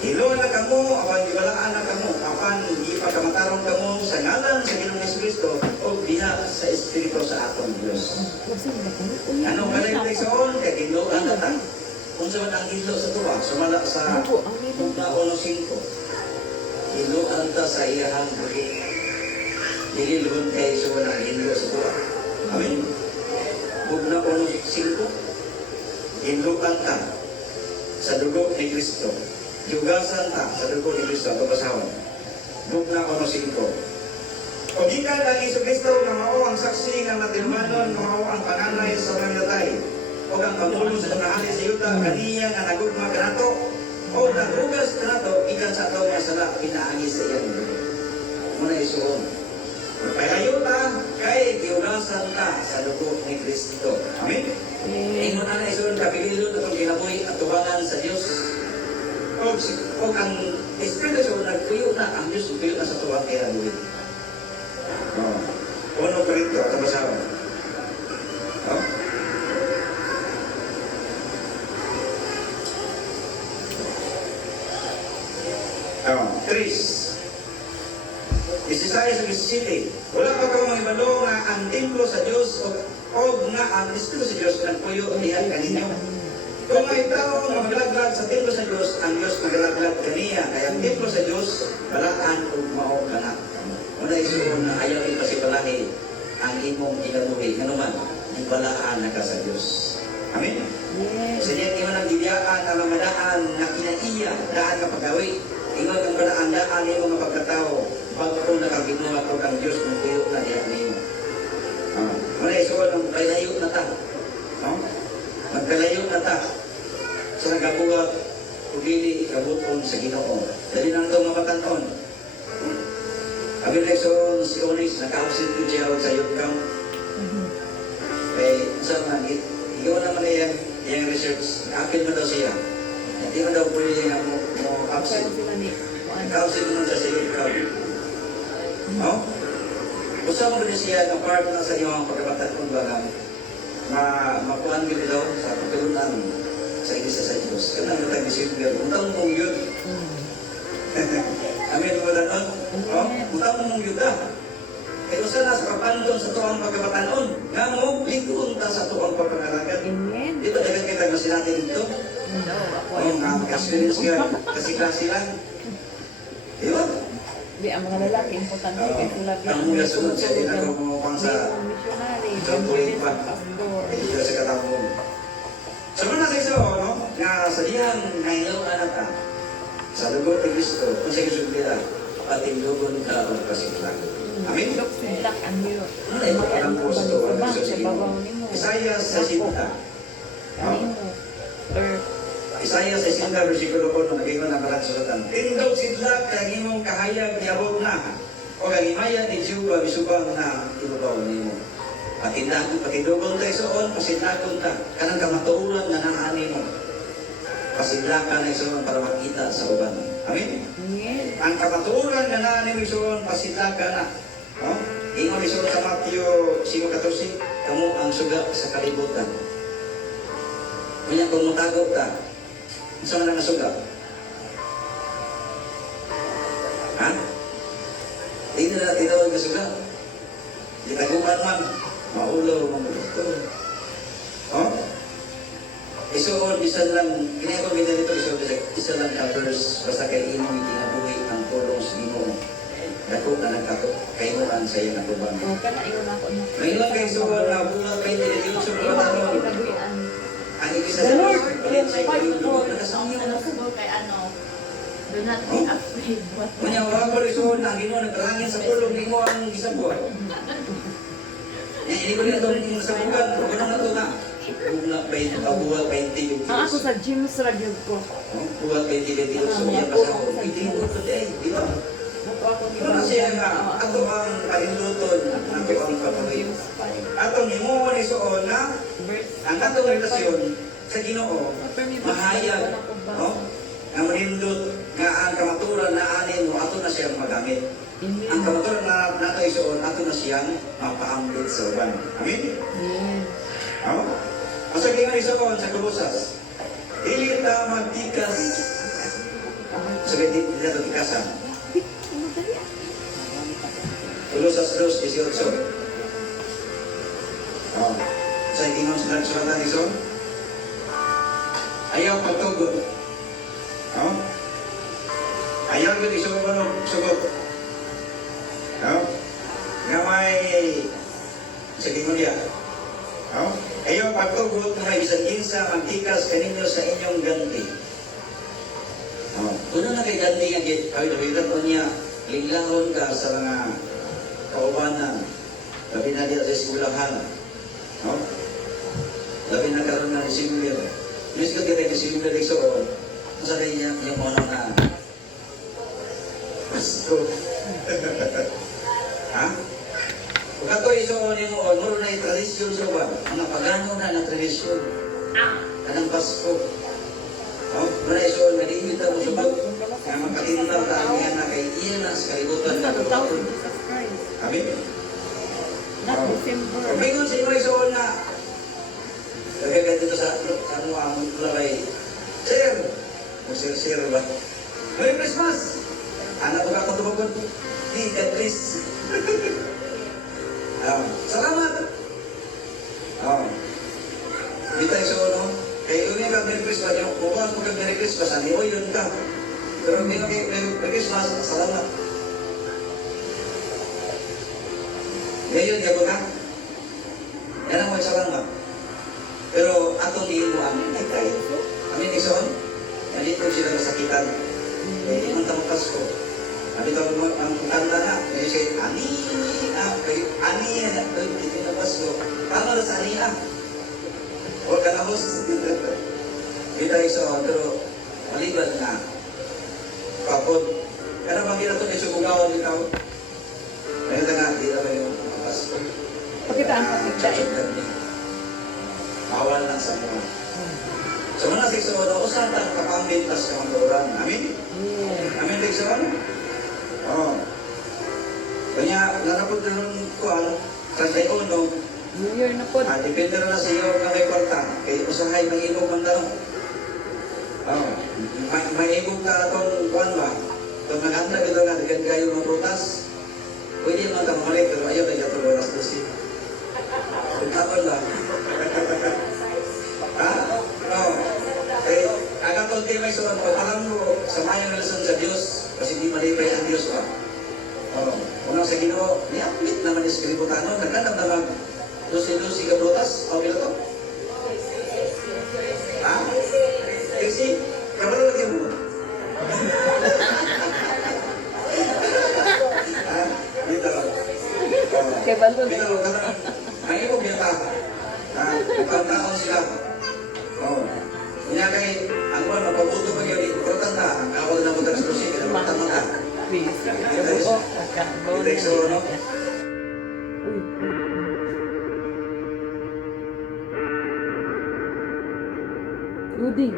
Giluan na kamo apan gibalaan na kamo apan gipagkamatarong kamo sa ngalan sa Ginoong Jesucristo o diha sa Espiritu sa atong Dios. Ano kalayo igsoon kay giluan na ta. Kung saan ang hilo sa tuwa, sumala sa Bugna 1:5. Hiluan ta sa iyahang buhi. Nililun kay sumala ang hilo sa tuwa. Amen. Bugna 1:5. Hiluan ta sa dugo ni Kristo. Yugasan ta sa dugo ni Kristo. Ito basahan. Bugna 1:5. O gikan ang Iso Kristo na mao ang saksi nga natilmanon, mao ang pananay sa mga yatay. O ang pamulong sa mga sa yuta, kaniya nga nagugma ka nato, o nagugas ka nato, ikan sa ito nga sala, pinaangi sa iyan. Muna isuon. Pagayuta, kay giugasan ta sa dugo ni Kristo. Amen? Ingon na isuon, kapililo na kung kinabuhi at tubangan sa Diyos. O ang Espiritu so nagpuyo na, ang Diyos nagpuyo na sa tuwang kaya buhi. Uno Korinto, ito basawa. Tris. City. Wala pa ka mga ibalo nga ang templo sa Diyos o nga ang Espiritu sa Diyos nagpuyo diha kaninyo. Kung may tao nga maglaglag sa templo sa Diyos, ang Diyos maglaglag kaniya. Kaya ang templo sa Diyos, balaan o mao kana. Una isuon na ayaw ipasibalahi ang imong inabuhi. Nga naman, ibalaan na ka sa Diyos. Amen? Kasi diyan iman ang gidiyaan ang madaan na kinaiya, daan ka pagawi. Ingon ang daan ni mga pagkatao, bago nakaginuha ko ang Diyos ng tuyo na diyan nimo. Muna isuon ang paglayo na ta. Magkalayo na ta sa nagabuhat o dili ikabuton sa Ginoo. Dali nang ito mapatanon. Abi lekson si Onis, naka-absent ko siya sa youth camp. Kaya saan man, ikaw naman yung research, na-appeal mo daw siya. Hindi mo daw pwede niya mo absent. Naka-absent mo sa youth camp. Gusto mo ba siya na part na sa iyong pagkabatan ba makuhaan ko daw sa pagtulunan sa Iglesia sa Diyos. Kaya nang natag-December, utang mong yun. Amen mo na nun? Utang mong yun ka. Kaya usa na sa kapandon sa tuwang pagkabatanon, nga mo, lingkon ta sa tuwang pagkakalagan. Amen. Di ba dagat kita kasi natin dito? No, ako Oo, experience ka, kasi klase lang. Di ba? Di, ang mga lalaki, importante kay sila. Ang mula sunod siya, di na kumupang sa missionary, tuloy pa. pastor. Ito sa katapong. So, muna sa iso, no? Nga sa diyang ngayon anak ka, sa lugar ni Kristo, kung sa kisubira, patindugon ka o pasiklang. Amin? Silak ang miro. Ano ay pagkalang po sa tuwa ng Diyos sa Ginoo? Isaiah 60. Isaiah 60, versikulo 1, nagingon na palang sulatan. Tindog sidlak kang imong kahayag niabot na, o kang imaya ni Juba bisubang na ibabaw nimo. Patindugon tayo soon, pasidlakon ta. Kanang kamatuuran nga nanani mo. Pasidlakan na isoon para makita sa uban. Amin? Ang kamatuuran nga nanani mo isoon, pasidlakan na. Ingon isoon sa Matthew 5:14, kamu ang suga sa kalibutan. Kanya kung matagaw ka, saan na nasuga? Ha? Hindi na tinawag na suga. Di tagupan man, maulaw, mamuto. Isuon, isa lang, kinayakong kita dito, isa lang ka verse, basta kay ino itinabuhi ang tulong sa Ginoo. Dako na nagkaimuan sa iyo na kubang. Ngayon kay isuon na bulat kay nililitsyon ko na ang ibig sa Diyos, ulit sa iyong nakasama na. Do not be afraid. Kanya wag isuon ang Ginoo nagkalangin sa pulong nimo ang gisabuhat. Hindi ko nito yung sabugan, kung na ito na. Bulat 20, bulat 20 yung Ang ako Diyos. sa gym sa ragyod ko. Bulat 20 yung Diyos, so yan pasako. Hindi ko ito day, di ba? Pero siya nga, ato ang palinduton ng ibang kapatid. Atong himuon ni Soon na ang atong relasyon sa Ginoo mahayag, no? Nga manindot nga ang kamaturan na anin mo ato na siyang magamit. Ang kamaturan na nato isuon ato na siyang mapaambit sa uban. Amen. Oh? Asa gingon isuon sa Kolosas? Dili ta magtikas. Sabi di na tikasan. Kolosas 2:18. Oh. Sa gingon sa sulatan isuon? Ayaw pagtugon. Oh? Ayaw yun isuon mo sugot. Oh? Nga may sa gingon niya. Oh? Ayaw pagtugot na may isang kinsa magtikas kaninyo sa inyong ganti. Oh? Una na kay ganti nga kawilawilat o niya linglahon ka sa mga kaubanan. Labi na diya sa eskwelahan. Oh? Labi na karoon na December. Miss ko kita December isuon. Masa rin niya yung mga na Pasko. Ha? Kung ato isuon yung muro na yung tradisyon sa uban, mga pagano na na tradisyon. Anong Pasko. Muna isuon, nag-iimita mo sa bag. Kaya magkatinulaw ka ang yan na kay iya na sa kalibutan na Tawag Jesus Christ. Amin? Not December. Kung mingon sa inyo isuon na kagagad dito sa ano ang mulay. Sir! Sir ba? Merry Christmas! Anak ko ka tumagon. Di, God bless. Salamat! Kita yung suno. Kaya kung yung Merry Christmas, yung bukas mo kag Merry Christmas, ano yun ka? Pero hindi na kayo Merry Christmas, salamat. Ngayon, gabo ka? Yan ang mga salamat. Pero atong iyon mo amin, ay kayo. Amin ison, nandito sila nasakitan. Kaya di man tamang Pasko. Nandito ang kanta na, ngayon siya, ani, dito na Pasko. Paano na sa ani, huwag ka na host. Kita ison, pero maliban na. Kapod, kaya bang kita ito na subugawan ikaw? Ngayon na nga, di na ba yung Pasko? Pakitaan pa tigda Bawal lang sa mga. So, mga sikso, usan tang kapanggintas ka magluran. Amin? Amin, sikso? Oo. Kanya, narapod na nun ko, 31, New Year na po. depende na sa iyo na may kwarta. Kaya usahay, may ibog man daw. Oo. May ibog ka itong kuwan ba? Itong nag-anda ka daw nga, digan kayo ng prutas. Pwede naman tang mali, pero ayaw na ito oras dosi. Pagkakon lang. Oo. Kaya, agad konti may suwan mo, alam mo, samayan na lason sa Diyos, kasi di malipay ang Diyos ba? Oo. Unang sa Ginoo, ni-uplit naman yung skributano, nagkandam naman, lusi-lusi ka prutas, okay na to? Kasi, kamara lagi mo. Dito. Kay Balon. Dito, may ibog yung tao. Pagkataon sila. Kanya kay, ang mga mapabuto pa yun, prutas na, ang awal na mo sa lusi, kaya matama ka. Please. Dito, so, no? Luding.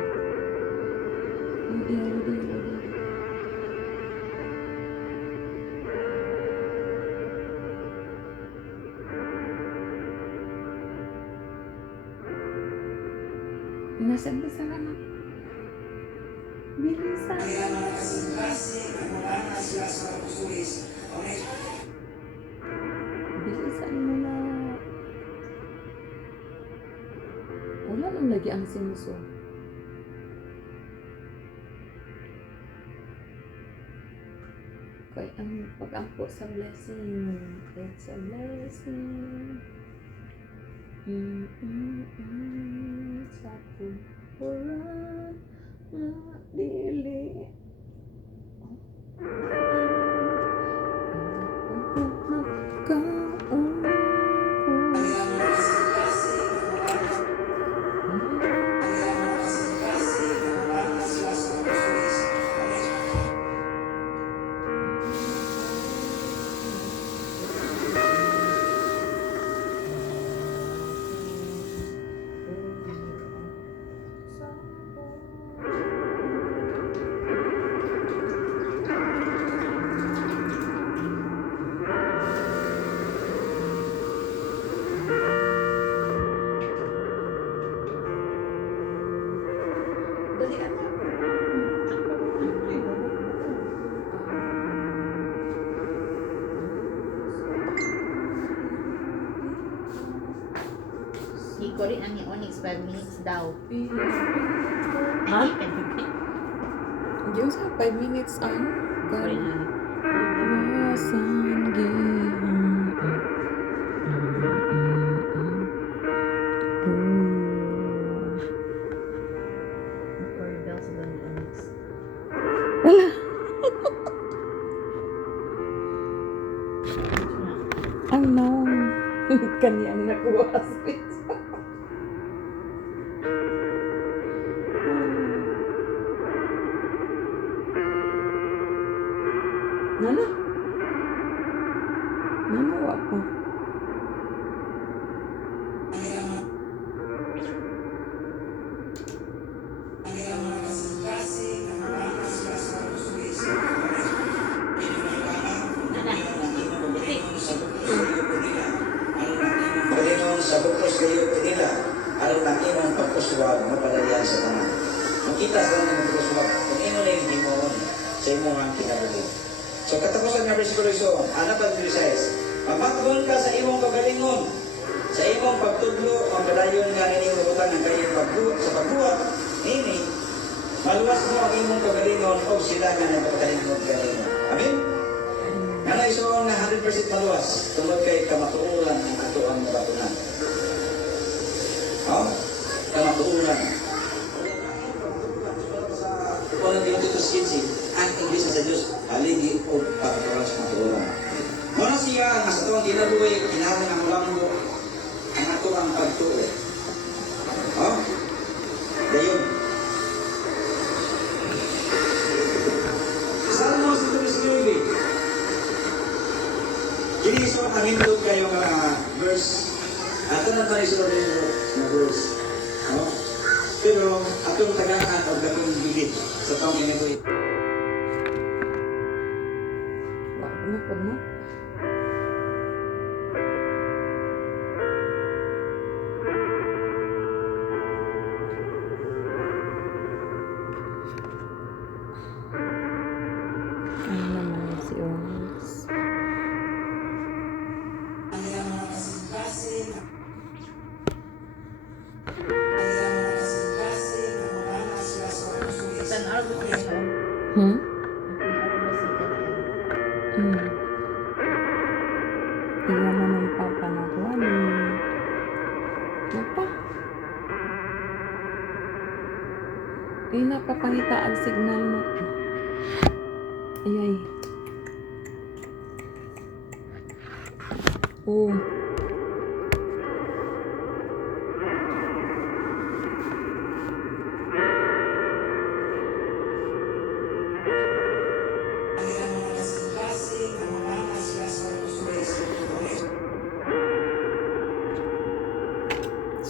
Nasaan ba sa anak? Bilisan. Bilisan mo na. Wala nang lagi ang sinuso. Kaya ang pag-ampo sa blessing. It's a blessing. Sa pupuran na dili. Ko rin ang Onyx 5 minutes daw. Ha? Yung sa 5 minutes ang Korean. Wasan Or bells ba ni Onyx? ano? Kanyang nakuha space. Nana? Nanawa pa. Panginoon, sa bukos kayo kanila, alam na imong pagkuswag, mapalayan sa tanan. Makita sa mga pagkuswag, kung imo na yung himon sa imong ang kinabuhi. So katapusan nga versikulo iso, ana pa 16. Mamakgon ka sa imong kagalingon, sa imong pagtudlo ang padayon nga nining lubutan ng kayong pagbuhat nini, maluwas mo ang imong kagalingon o sila nga nagpakalingon galingon. Amen? Nga na iso nga 100% maluwas, tungod kay kamatuuran ang ato ang batunan. Kamatuuran. Kung ang Titus 15, ang Iglesia sa Diyos, haligi o pagkaroon sa matuuran. Muna siya ang sa tuwang kinabuhi, kinarin ang lambo, ang ato ang pagtuo. Dayon. Salmo 119. Kini so ang hindog kayo nga verse. Ato na pa rin na verse. Pero atong tagaan o gatong bilit sa taong kinabuhi. Ano po na? Ano naman si Onyx? Tan-aw ko siya. Hmm? Hmm. Iyan na ng papa na kuwan eh. Ano pa? Ay, napapangita ang signal na. Ay. Oh.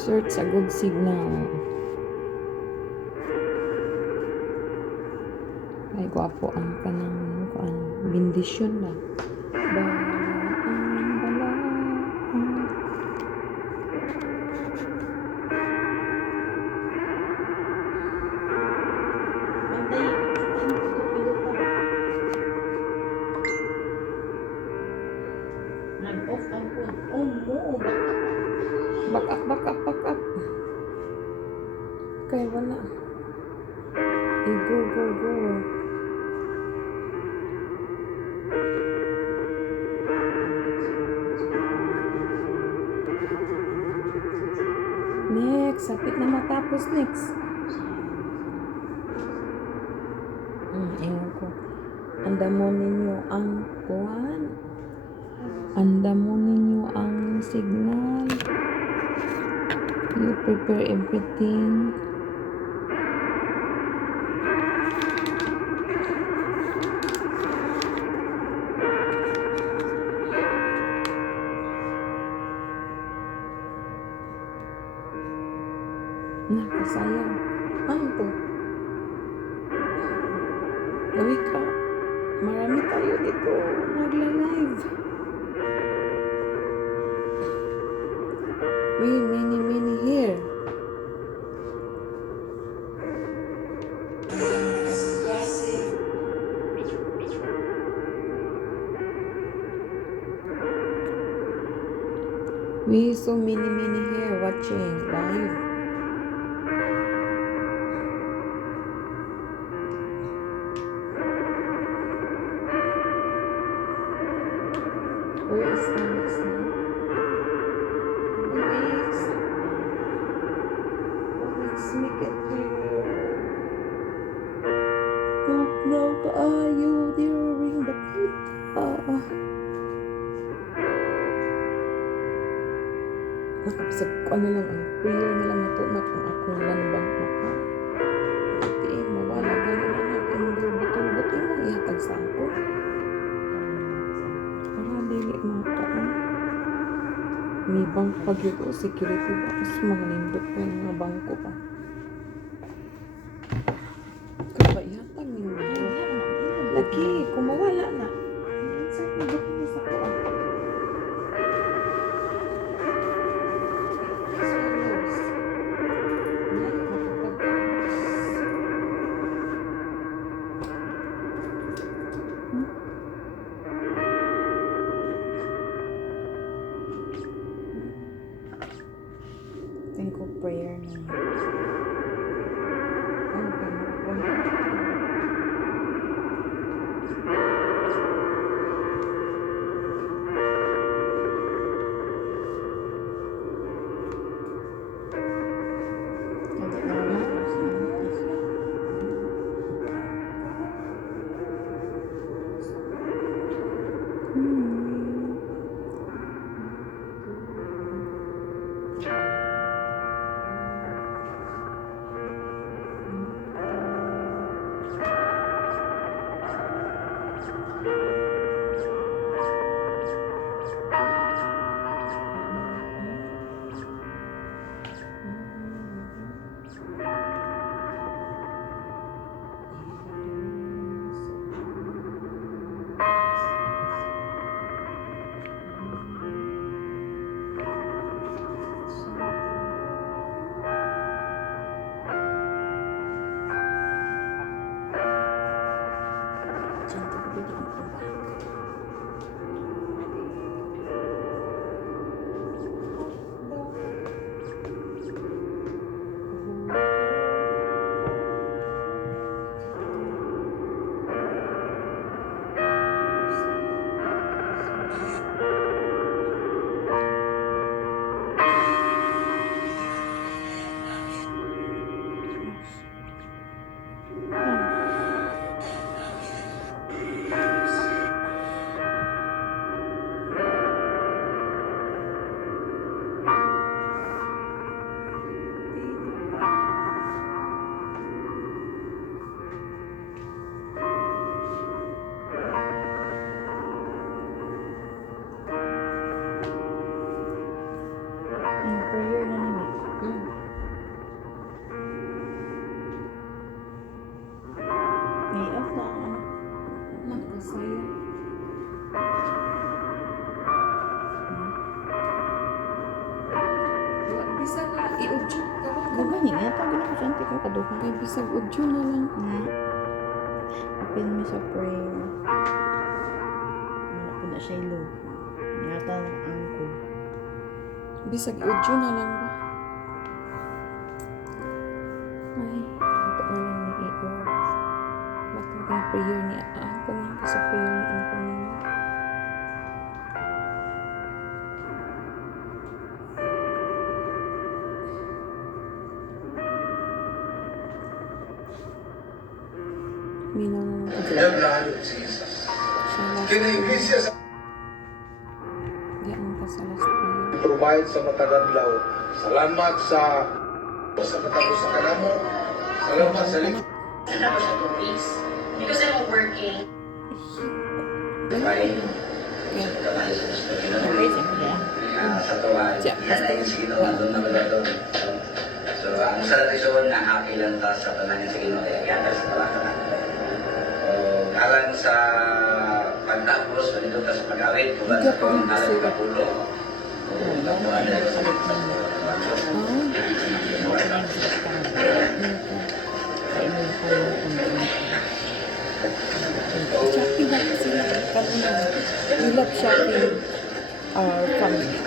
Search a good signal. Ay, gwapo ang kanang kuan, bendisyon na. Nag-off ang phone. Oh, mo. Back up. Okay, wala. Go. Next, sapit na matapos next. Ewan ko. Andamon ninyo ang kuwan. Andamon ninyo ang signal. You prepare everything. Nakasayang. Ano to? Gawi ka. Marami tayo dito. Nagla-live. Mini here. We so many here watching live. Where is the next one? Let's make it here. Tugnaw kaayo during the pita. Nakapsag ko ano lang ang prayer nila matunak ang akong lanbang maka. Iti, mawala gano'n na natin. Butol-butol lang ihatag sa ako. Para dili mga taon. May bank pag yun security ba? Mas mga nindot pa yung mga bangko pa. Kapaihatan yun. Lagi, kumawala na. Saan yung doon sa ko ah? prayer na yun. Prayer na naman. May off na ang ano. Nakasaya. Bisa na i-udyo ka ba? Gagani nga, tawag na ko siya, hindi ko kaduha. Kay bisag udyo na lang. Nga. Apil mo sa prayer. Wala ko na siya ilo. Yata ang angko. Bisag udyo na lang ba? Ay, ito na lang ni Igor. Bakit ang prayer ni Ako na sa prayer ni Ako na. Minaw na lang ko dyan. Sa last Di ang ka sa last prayer. Provide sa matagadlaw. Salamat sa katapos sa kanamo. Salamat sa likod. Tapos ako, please. Because I'm working. Okay, simple ah. Sa tuwa, Siya, yan ay yung sige doon, doon na wala doon. So, ang sa ison, na happy lang ta sa panangin sa Ginoo, kaya yan sa tawa ka na. Alang sa pagtapos, manito ta sa pag-awit, kung ba sa kong alang kapulo, kung nakuha na sa Shopping na sila. Kamunan. We love shopping. Our family.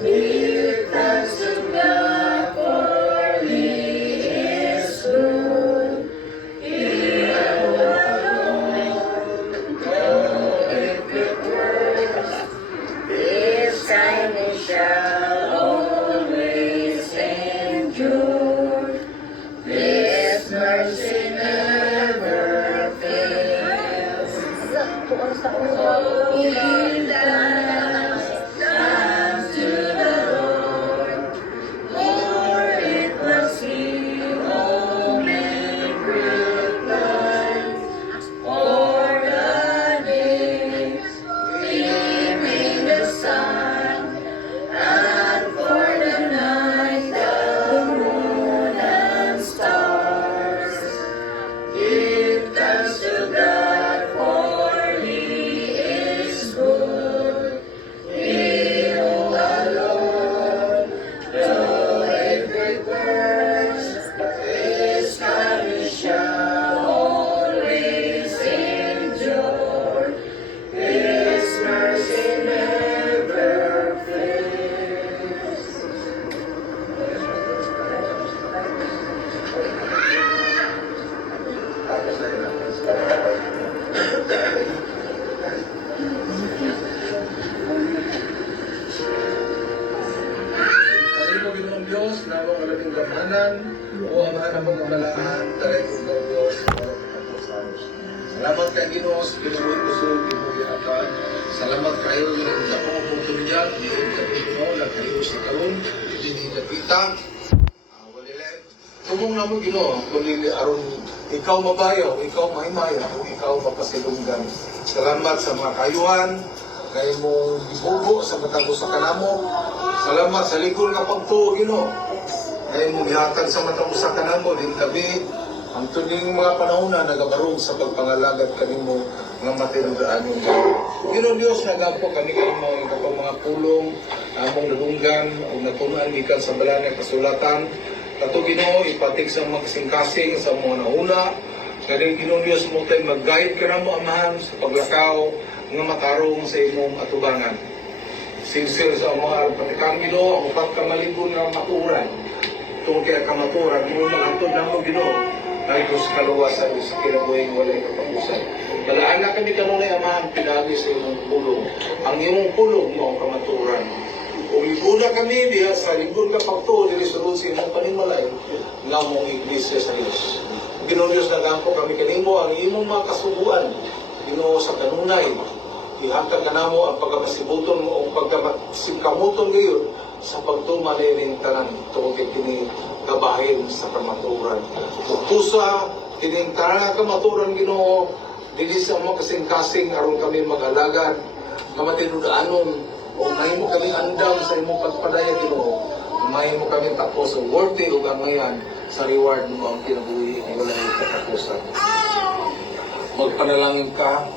Give thanks to God, for He is good. na mong alabing gamanan, o amahan na mong amalaan, talay kong Diyos, salamat kay Ginoo sa pinuwi ko sa pinuwi apan. Salamat kayo sa akong oportunidad, diyon kami Ginoo, nagkayo sa karon, hindi napita. Walilay. Tumong na mo Ginoo, kundi aron ikaw mabayaw, ikaw mahimaya, o ikaw mapasilunggan. Salamat sa mga kayuhan, kay mo ibubo sa matang sa kanamo. Salamat sa likod nga pagtuo Ginoo. Kay mo gihatag sa matang sa kanamo din tabi. Ang tuning mga panahon na nagabarog sa pagpangalagat kanimo nga matinudaan yung Ginoo Dios nagampo kami kay mga pulong among nadunggan o natunan gikan sa balan nga kasulatan. Kato Ginoo ipatig sa mga kasing-kasing sa mga nauna. Kaya Ginoo Dios mo tay mag-guide ka namo amahan sa paglakaw nga matarong sa imong atubangan. Sincere sa mga patikan Ginoo ang upat ka malibon nga maturan. Tungkol kaya kamaturan mo magantod na mo Ginoo. Ay Diyos kaluwasan sa kinabuhing walay kapagusan. Balaan na kami kanunay amahan pinagi sa imong pulong. Ang imong pulong mo ang kamaturan. O ibuna kami diya sa libon ka pagtuo dili sulod sa imong panimalay nga mong iglesia sa Diyos. Ginoo Diyos nagampo kami kanimo ang imong mga kasubuan. Ginoo sa kanunay. Ihatag ka namo ang pagkapasibuton mo o pagkapasikamuton ngayon sa pagtumanay ng tanan tungkol kini kabahin sa kamaturan. Pusa, kining tanan kamaturan Ginoo, dili sa mga kasing-kasing aron kami mag-alagad, nga matinudaanon, o mahimo kami andam sa imong pagpadaya Ginoo, mahimo kami tapos o worthy o gamayan sa reward mo ang kinabuhi ang walay katapusan. Magpanalangin ka,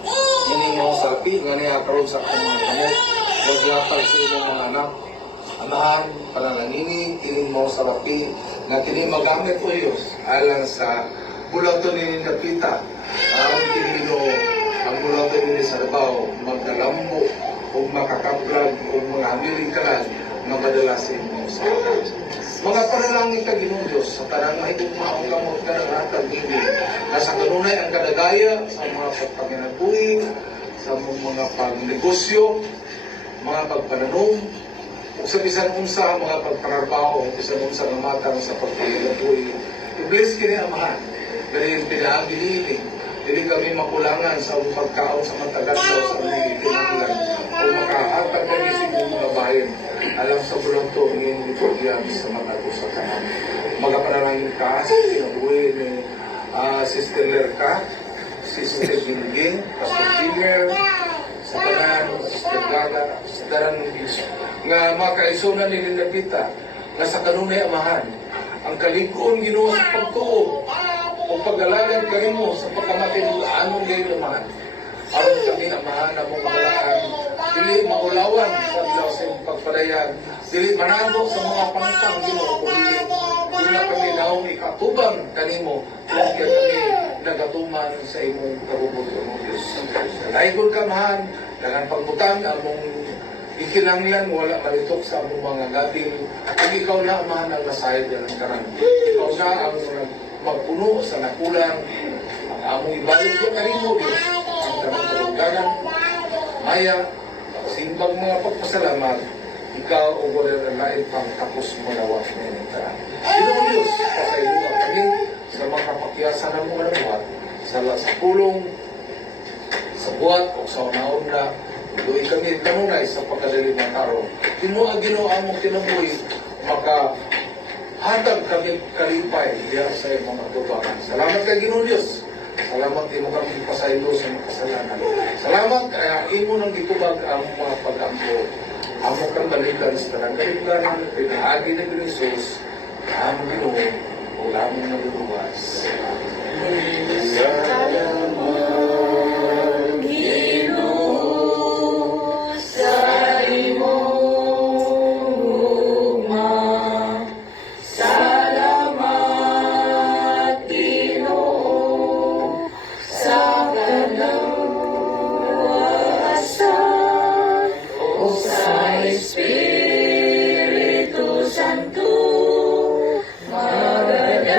hining mo sa api, nga niya karoon sa akong mga kamot, maglatag sa imong mga anak, amahan, panalangini, kining mo sa api, nga kini magamit o Diyos alang sa bulato ni Napita. Ang Ginoo, ang bulato ni sa Davao, magdalambo o makakaplag o mga hamiling kalan na madala sa inyo sa akin. Mga panalangin ka Ginoo Diyos sa tanang mahigugmaong kamot ka ng hatag ini. Nasa kanunay ang kadagaya sa mga pagpanginabuhi, sa mga pagnegosyo, mga pagpananom, o sa bisan unsa mga pagpangarbaho, bisan unsa ng matang sa pagpanginabuhi. I-bless kini amahan, dahil pinaagi nini, dili kami makulangan sa pagkaon sa matagal daw sa mga kinahanglan o makahatag kami sa mga bayan alam sa bulang to ngayong liturgiya sa mga sa kanan. Magapanalangin ka sa kinabuhi ni Sister Lerka, Sister Gingging, Pastor Timer, sa tanan, Sister Gaga, sa tanan nga mga kaisunan ni Napita nga sa kanunay amahan ang kalikuon Ginoo sa pagtuo o pag-alagan ka rin mo sa pagkamatinulaanon ngayon amahan. Aron kami amahan na mong malaan, dili maulawan sa bilaw sa iyong pagpadayan, dili manalo sa mga pangkang Ginoo, kundi wala kami naong ikatubang kanimo, kaya kami nagatuman sa imong kabubuto mo Diyos. Laigod ka mahan, dagang pagbutan among ikinanglan, wala malitok sa among mga gating, kung ikaw na amahan ang nasayad yan ang karan. Ikaw na ang magpuno sa nakulang, ang among ibalot ko kanimo Diyos, ang karang kalungganan, maya, simbang mga pagpasalamat, ikaw o wala na lain pang tapos mo na wak na yung tarang. Ginoo Diyos, pasayluwa kami sa mga kapakyasan ng mga nabuhat, sa pulong, sa buhat o sa una-una, doon kami kanunay sa pagkadaling ng taro. Tinuha Ginoo among kinabuhi, maka hatag kami kalipay diya sa mga tubangan. Salamat kay Ginoo Diyos. Salamat imo kami pasaylo sa mga kasalanan. Salamat kaya imo nang gitubag ang mga pag-ampo. Amo kang balikan sa tanang kaligtanan, pinaagi na ni Jesus. Amo Ginoo, o lamang nagluwas. Santo, magdadaig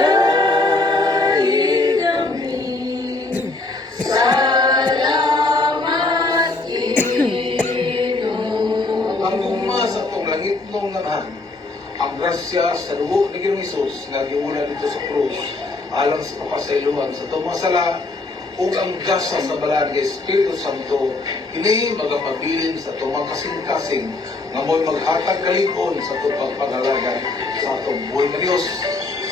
siya sa dugo ni Ginoong Hesus nga giuna dito sa krus alang sa kapasaylohan sa tumasala ug ang gasa sa balaan nga Espiritu Santo kini magapabilin sa tumang kasing-kasing nga mo'y maghatag kalig-on sa itong pagpangalaga sa atong buhay na Diyos.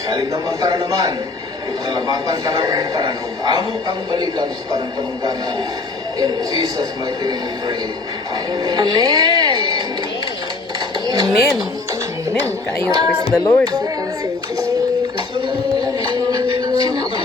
Saling naman tara naman, ipasalamatan ka lang ng tanan ug amo kang balikan sa tanang panungganan. In Jesus' mighty name we pray. Amen. Amen. Amen. Amen. Kayo, praise the Lord.